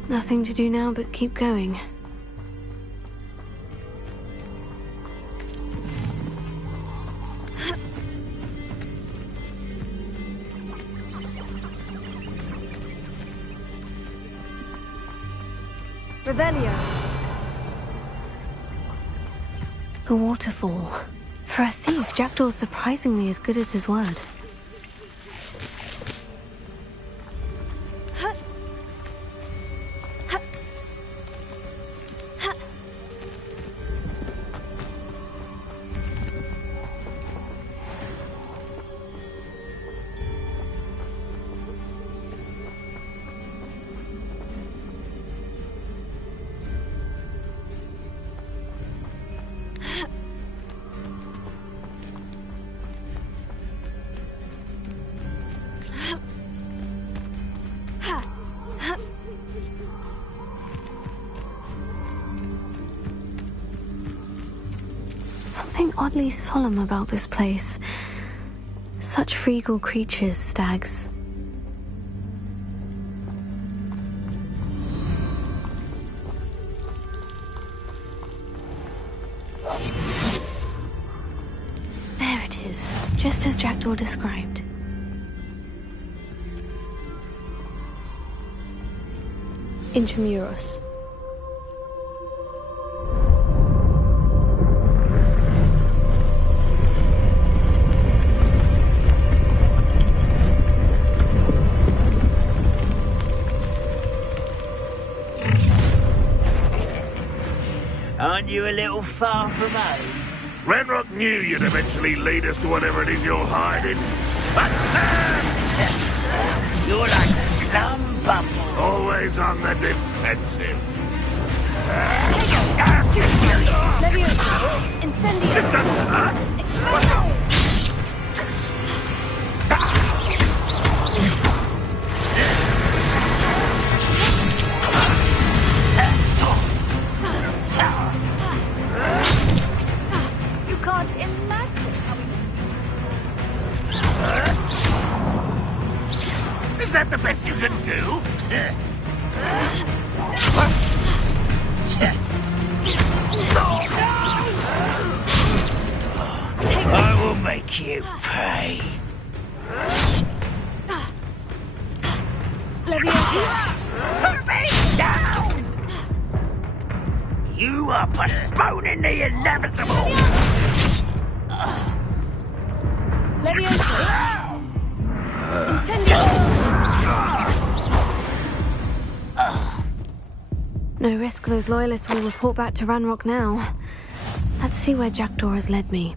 Nothing to do now but keep going. Revelio. The waterfall. For a thief, Jackdaw's surprisingly as good as his word. Something oddly solemn about this place. Such regal creatures, stags. There it is, just as Jackdaw described. Intramuros. Aren't you a little far from home? Renrock knew you'd eventually lead us to whatever it is you're hiding. You're like a dumb bubble. Always on the defensive. Levioso! Incendio! You can't imagine how we... Is that the best you can do? I will make you pay. Levioso! Put me down! You are postponing the inevitable. Levioso! Incendio! No risk those loyalists will report back to Ranrock now. Let's see where Jackdaw has led me.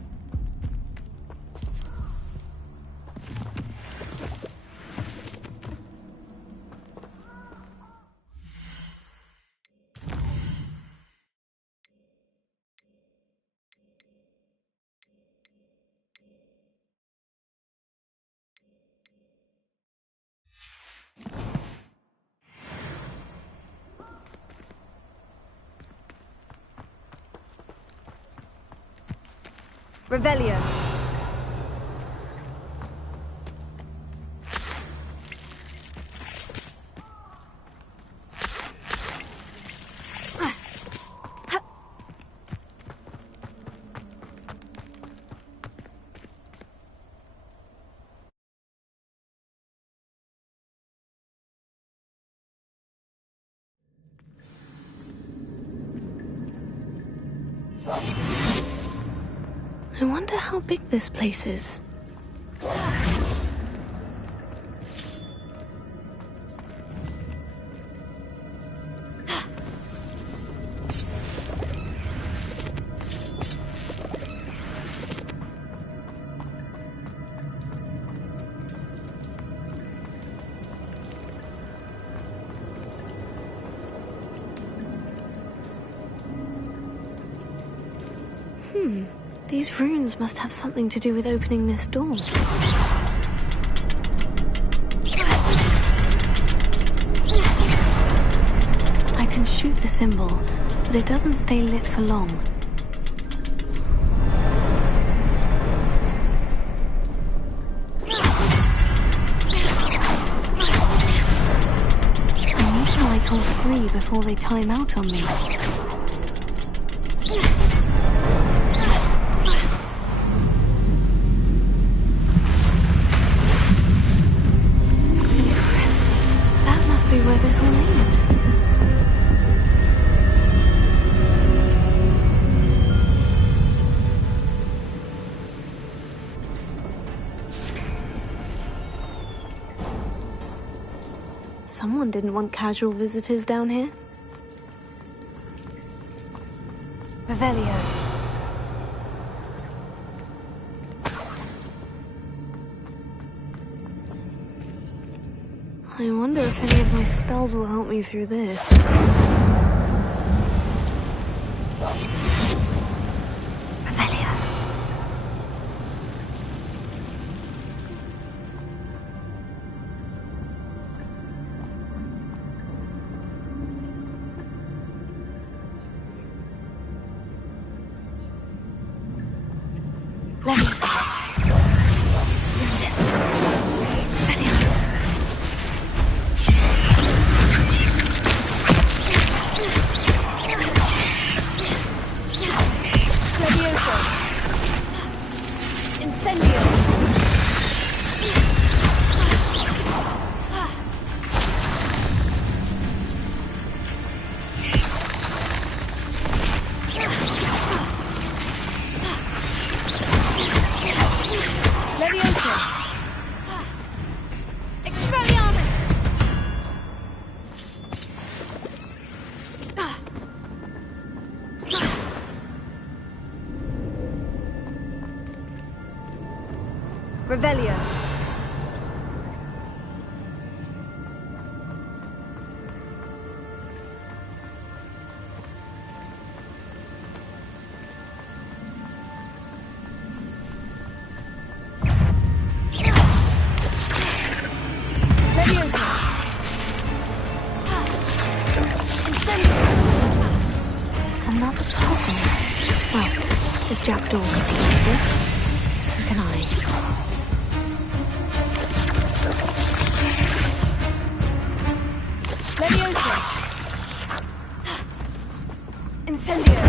Revelio. I wonder how big this place is. These runes must have something to do with opening this door. I can shoot the symbol, but it doesn't stay lit for long. I need to light all three before they time out on me. Where this all leads. Someone didn't want casual visitors down here. Revelio. I wonder if any of my spells will help me through this. Revelio. Levioso. That's it. Expelliarmus. Revelio. Another puzzle. Well, if Jackdaw can solve this, so can I. Leviosa! Incendio!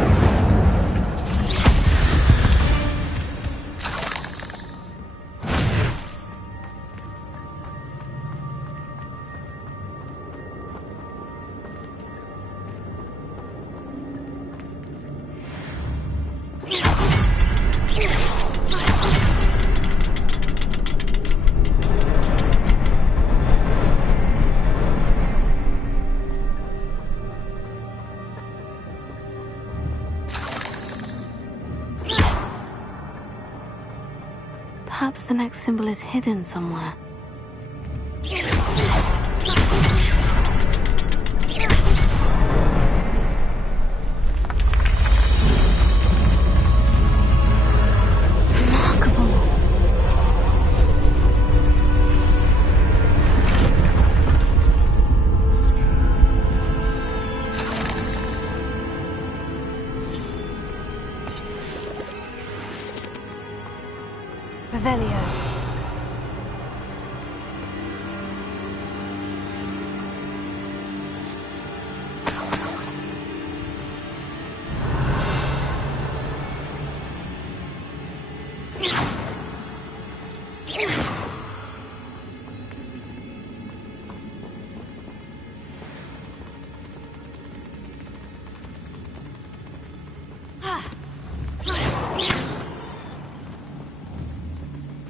Perhaps the next symbol is hidden somewhere. Revelio.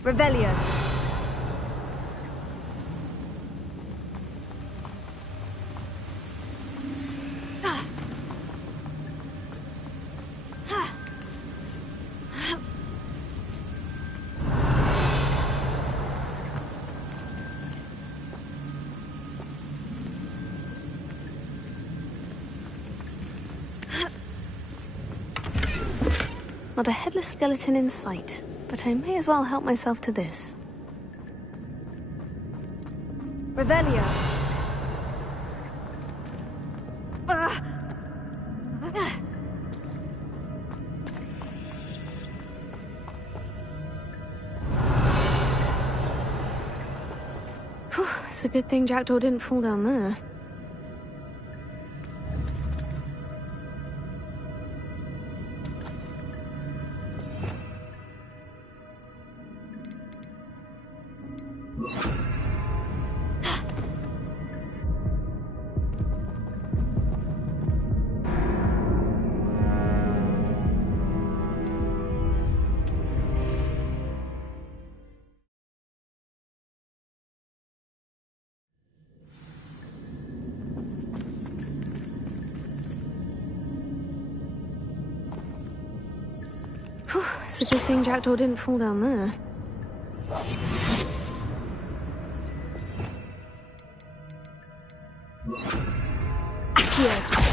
Revelio. Not a headless skeleton in sight, but I may as well help myself to this. Revelio. Whew, it's a good thing Jackdaw didn't fall down there. It's a good thing Jackdaw didn't fall down there. Accio.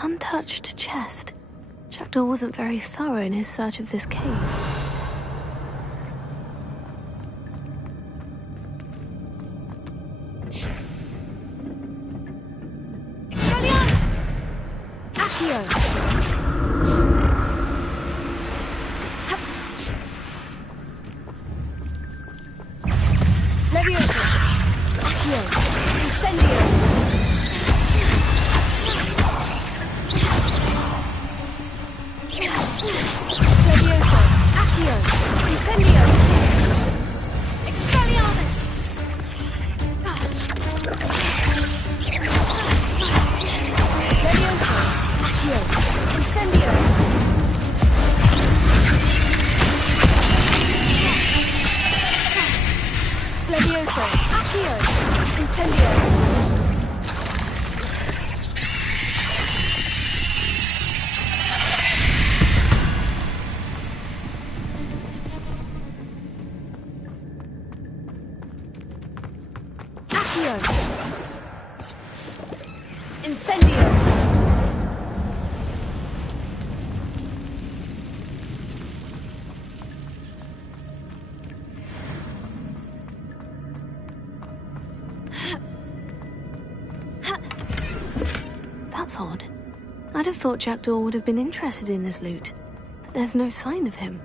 Untouched chest. Jackdaw wasn't very thorough in his search of this cave. That's odd. I'd have thought Jackdaw would have been interested in this loot, but there's no sign of him.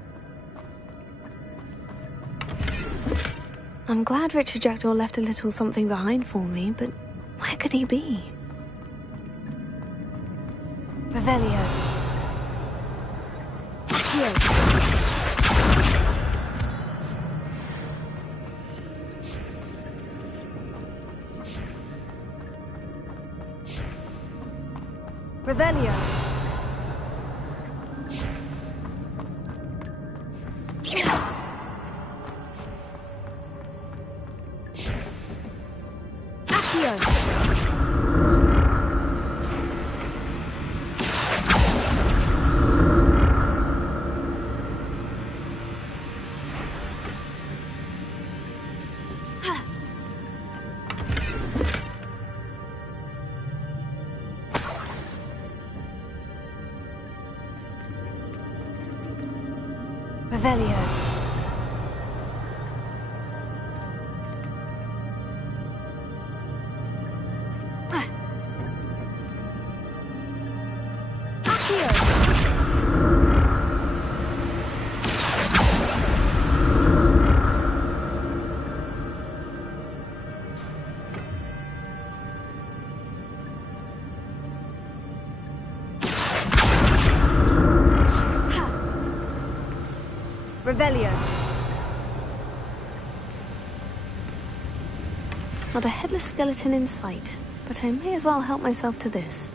I'm glad Richard Jackdaw left a little something behind for me, but where could he be? Revelio. Accio. Revelio. Revelio. Revelio. Not a headless skeleton in sight, but I may as well help myself to this.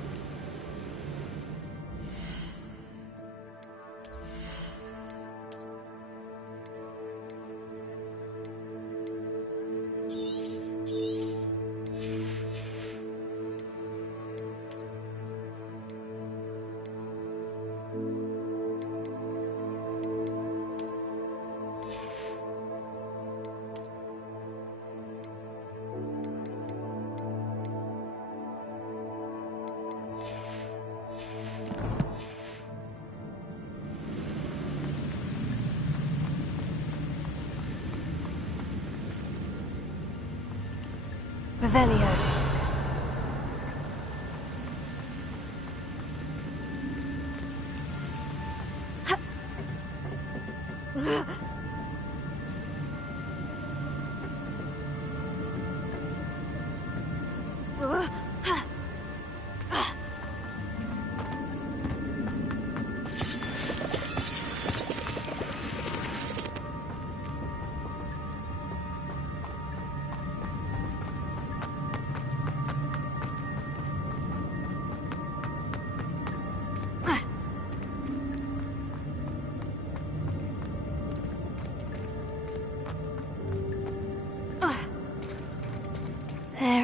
Revelio.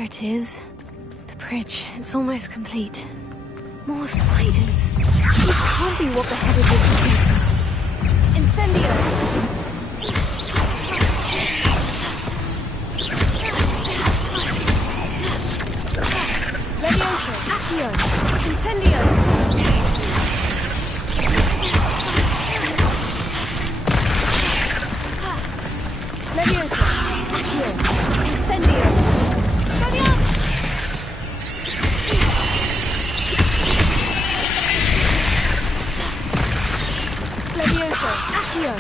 it is. The bridge. It's almost complete. More spiders. These can't be what the headed would be. Incendio! Levioso! Accio! Incendio! Levioso! Accio! Incendio! Levioso! Accio!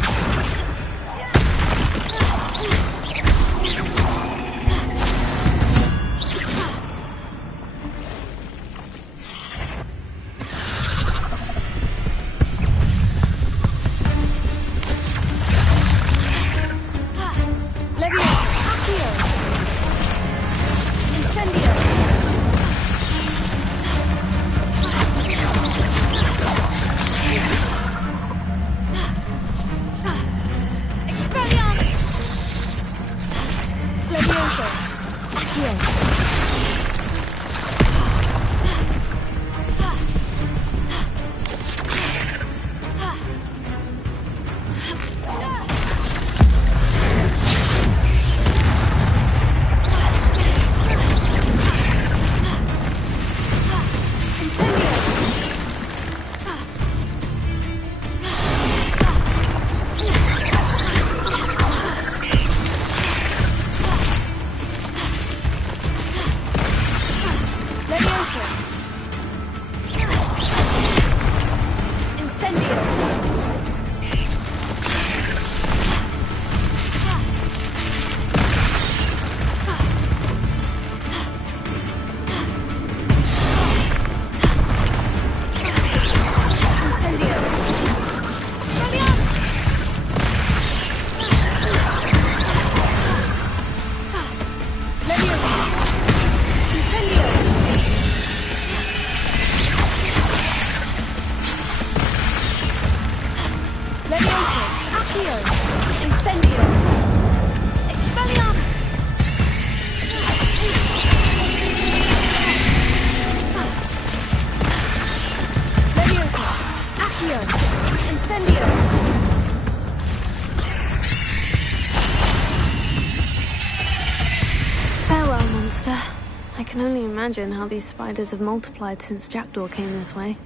I can only imagine how these spiders have multiplied since Jackdaw came this way.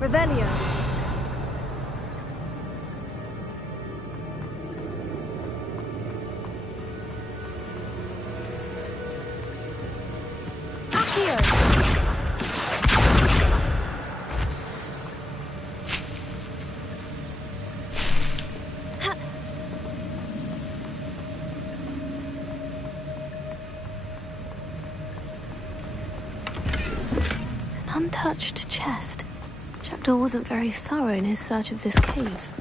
Revelio. Untouched chest. Jackdaw wasn't very thorough in his search of this cave.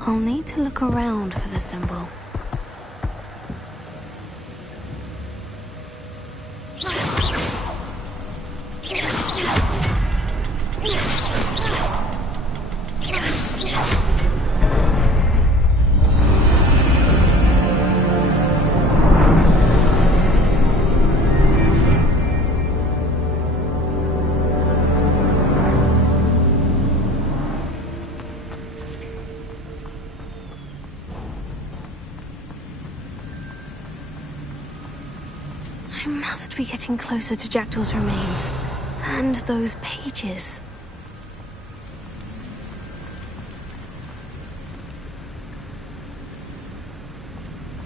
I'll need to look around for the symbol. I must be getting closer to Jackdaw's remains. And those pages.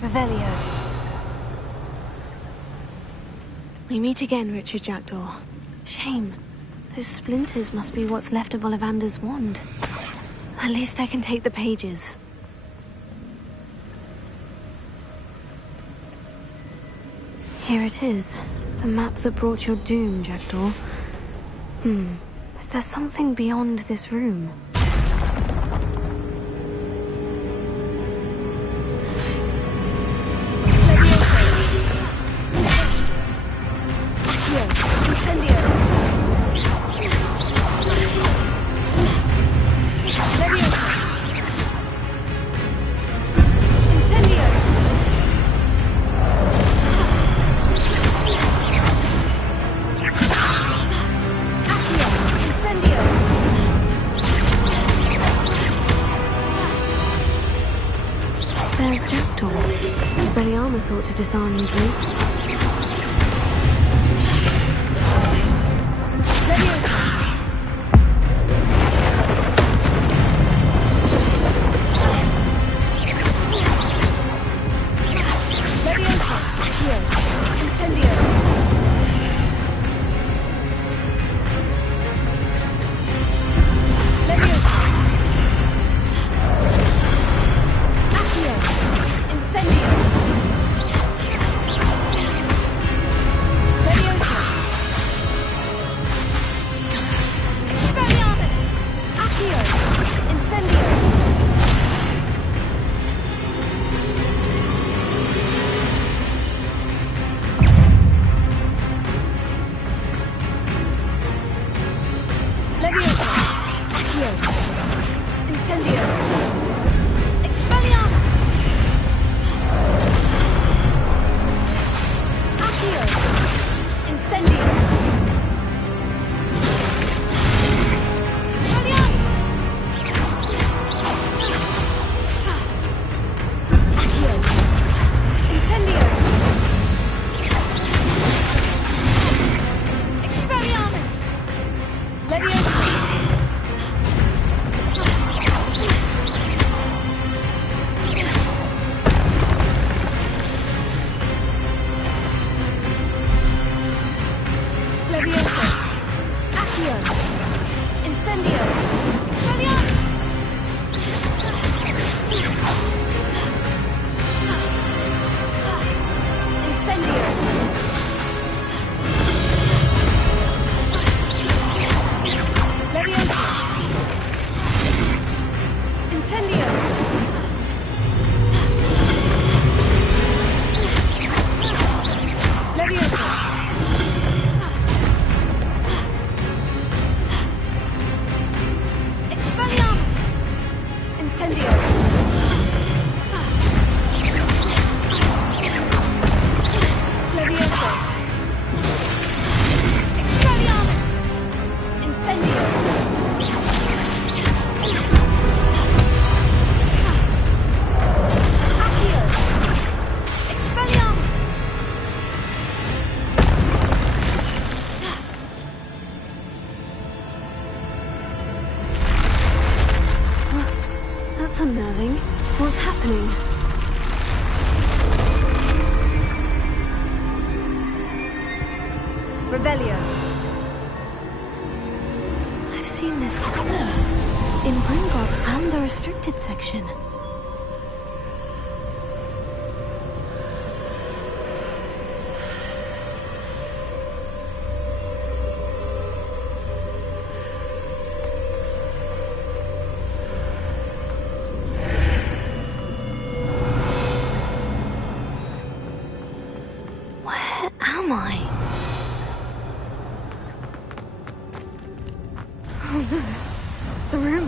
Revelio. We meet again, Richard Jackdaw. Shame. Those splinters must be what's left of Ollivander's wand. At least I can take the pages. Here it is. The map that brought your doom, Jackdaw. Is there something beyond this room? There's Jackdaw. Expelliarmus ought to disarm you brutes. That's unnerving. What's happening? Revelio. I've seen this before. In Gringotts and the restricted section.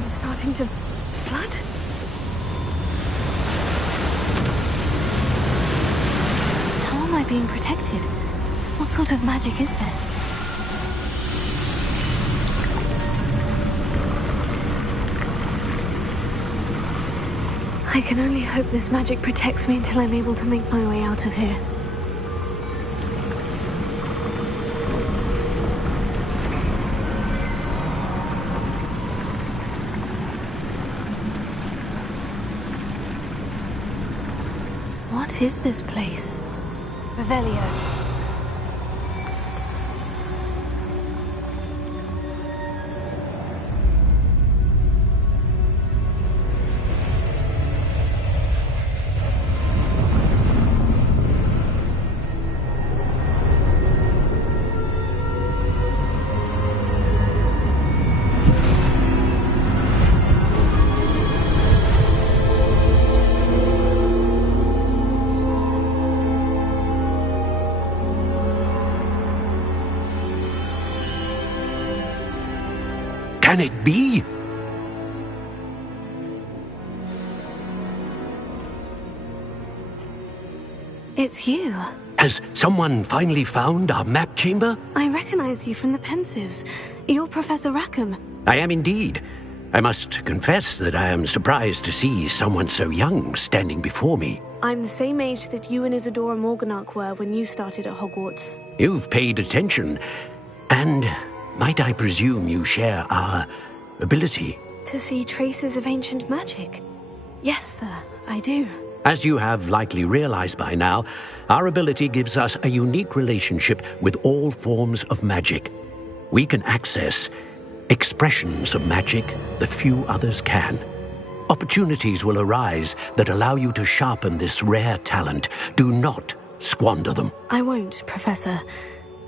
Starting to flood? How am I being protected? What sort of magic is this? I can only hope this magic protects me until I'm able to make my way out of here. What is this place? Revelio. Can it be? It's you. Has someone finally found our map chamber? I recognize you from the Pensives. You're Professor Rackham. I am indeed. I must confess that I am surprised to see someone so young standing before me. I'm the same age that you and Isadora Morganach were when you started at Hogwarts. You've paid attention, and might I presume you share our ability? To see traces of ancient magic? Yes, sir, I do. As you have likely realized by now, our ability gives us a unique relationship with all forms of magic. We can access expressions of magic that few others can. Opportunities will arise that allow you to sharpen this rare talent. Do not squander them. I won't, Professor.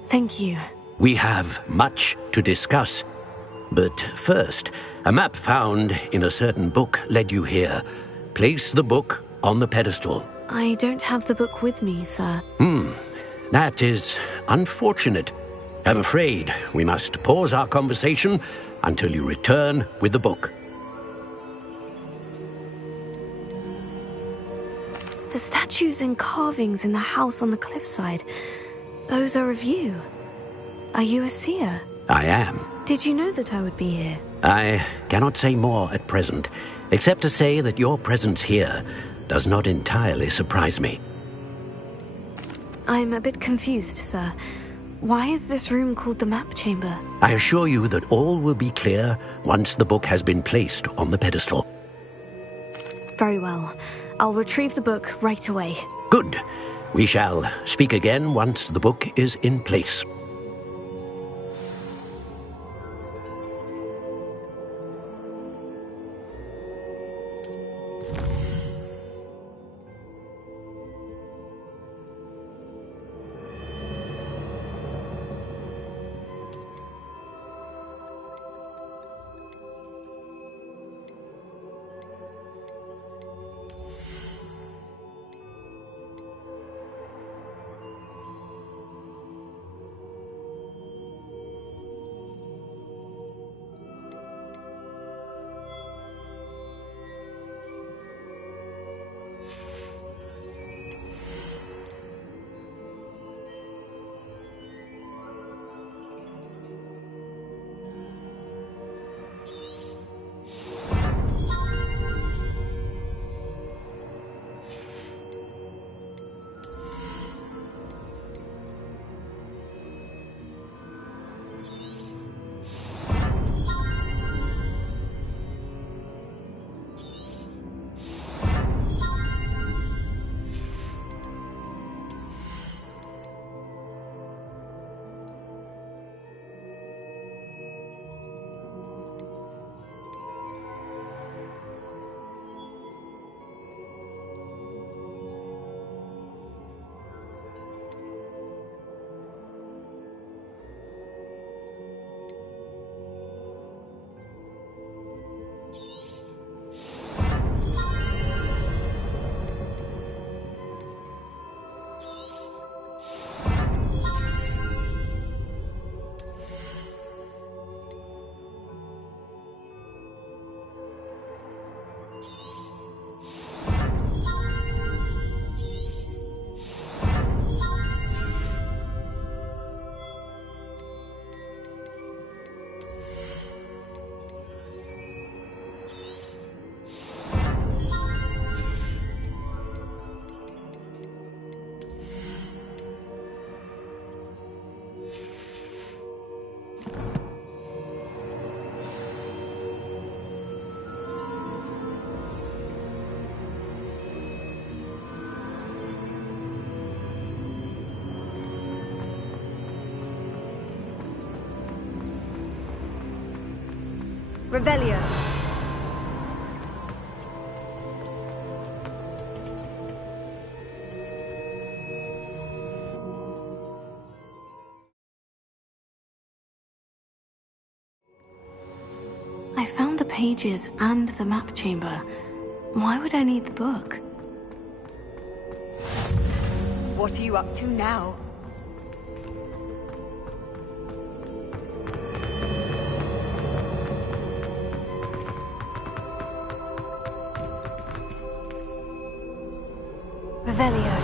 Thank you. We have much to discuss. But first, a map found in a certain book led you here. Place the book on the pedestal. I don't have the book with me, sir. That is unfortunate. I'm afraid we must pause our conversation until you return with the book. The statues and carvings in the house on the cliffside, those are of you. Are you a seer? I am. Did you know that I would be here? I cannot say more at present, except to say that your presence here does not entirely surprise me. I'm a bit confused, sir. Why is this room called the map chamber? I assure you that all will be clear once the book has been placed on the pedestal. Very well. I'll retrieve the book right away. Good. We shall speak again once the book is in place. Revelio. I found the pages and the map chamber. Why would I need the book? What are you up to now? Revelio.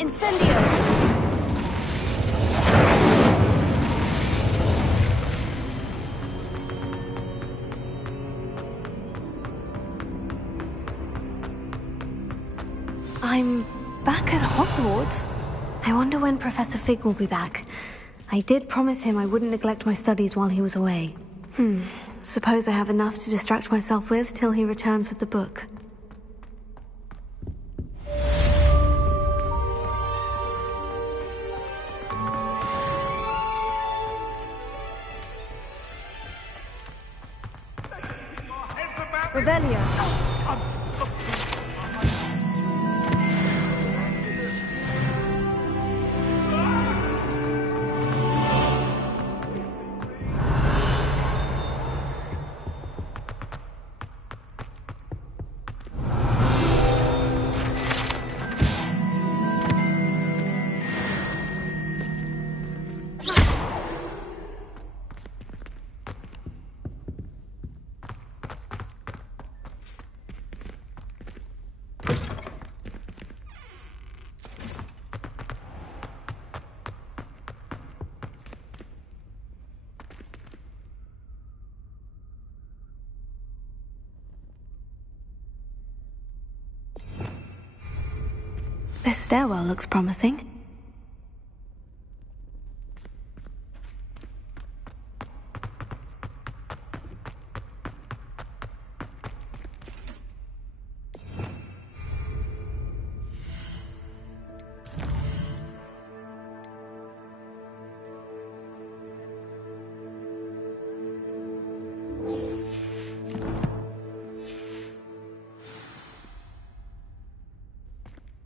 Incendio! I'm back at Hogwarts. I wonder when Professor Fig will be back. I did promise him I wouldn't neglect my studies while he was away. Suppose I have enough to distract myself with till he returns with the book. Revelio. This stairwell looks promising.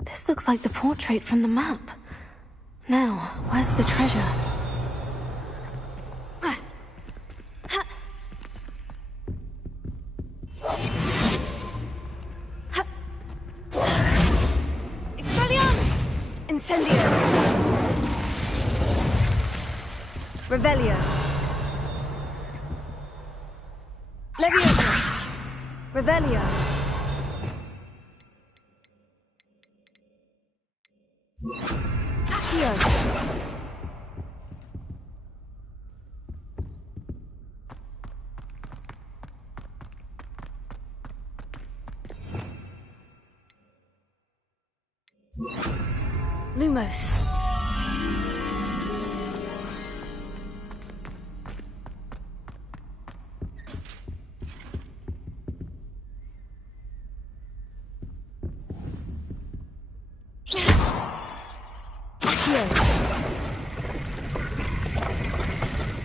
This looks like the portrait from the map. Now, where's the treasure? Expelliarmus! Incendio! Revelio! Leviosa! Revelio! Accio! Lumos.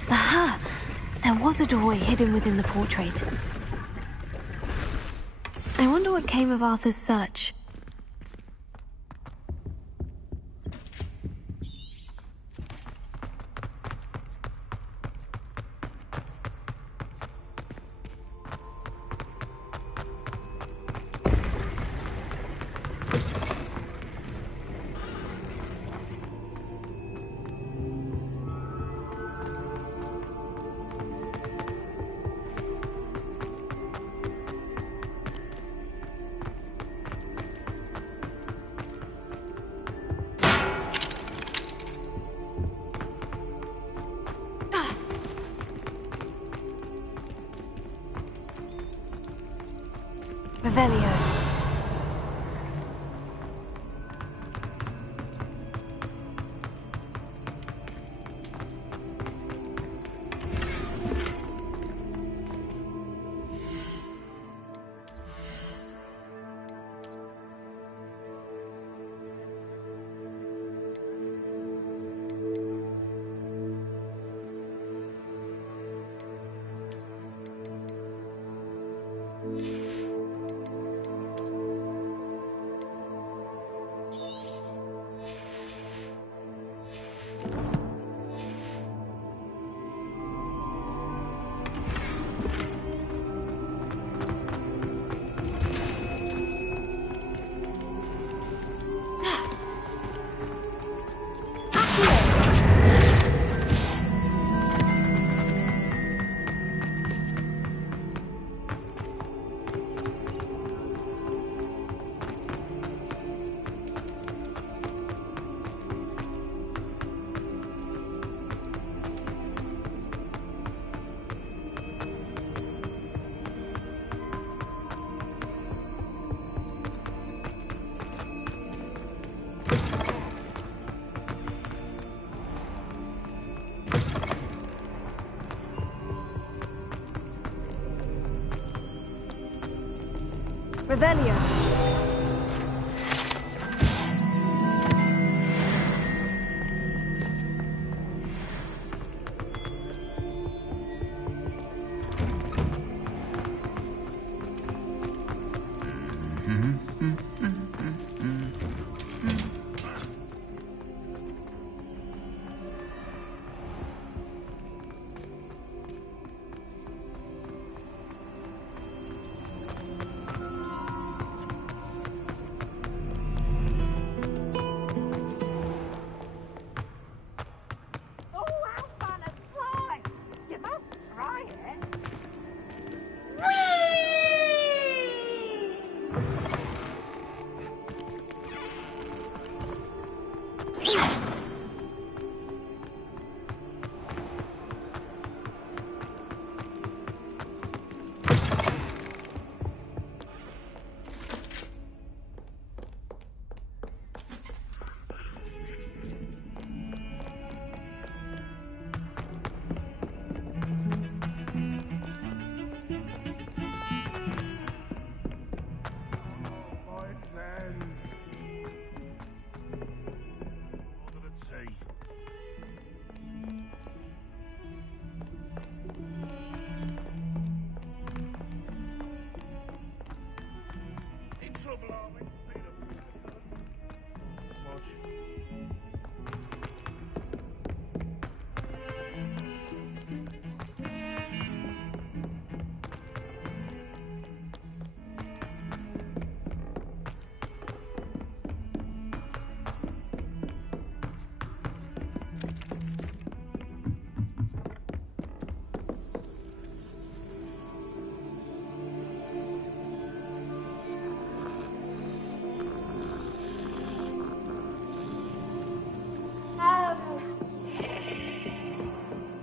Aha! There was a doorway hidden within the portrait. I wonder what came of Arthur's search. Revelio. Revelio.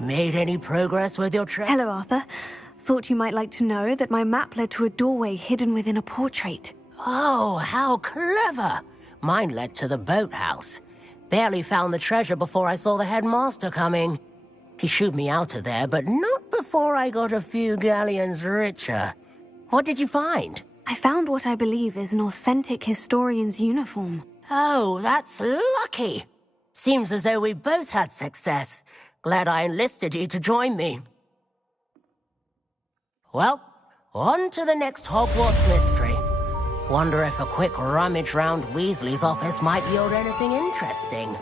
Made any progress with your trip? Hello, Arthur. Thought you might like to know that my map led to a doorway hidden within a portrait. Oh, how clever! Mine led to the boathouse. Barely found the treasure before I saw the headmaster coming. He shooed me out of there, but not before I got a few galleons richer. What did you find? I found what I believe is an authentic historian's uniform. Oh, that's lucky. Seems as though we both had success. Glad I enlisted you to join me. Well, on to the next Hogwarts mystery. Wonder if a quick rummage round Weasley's office might yield anything interesting.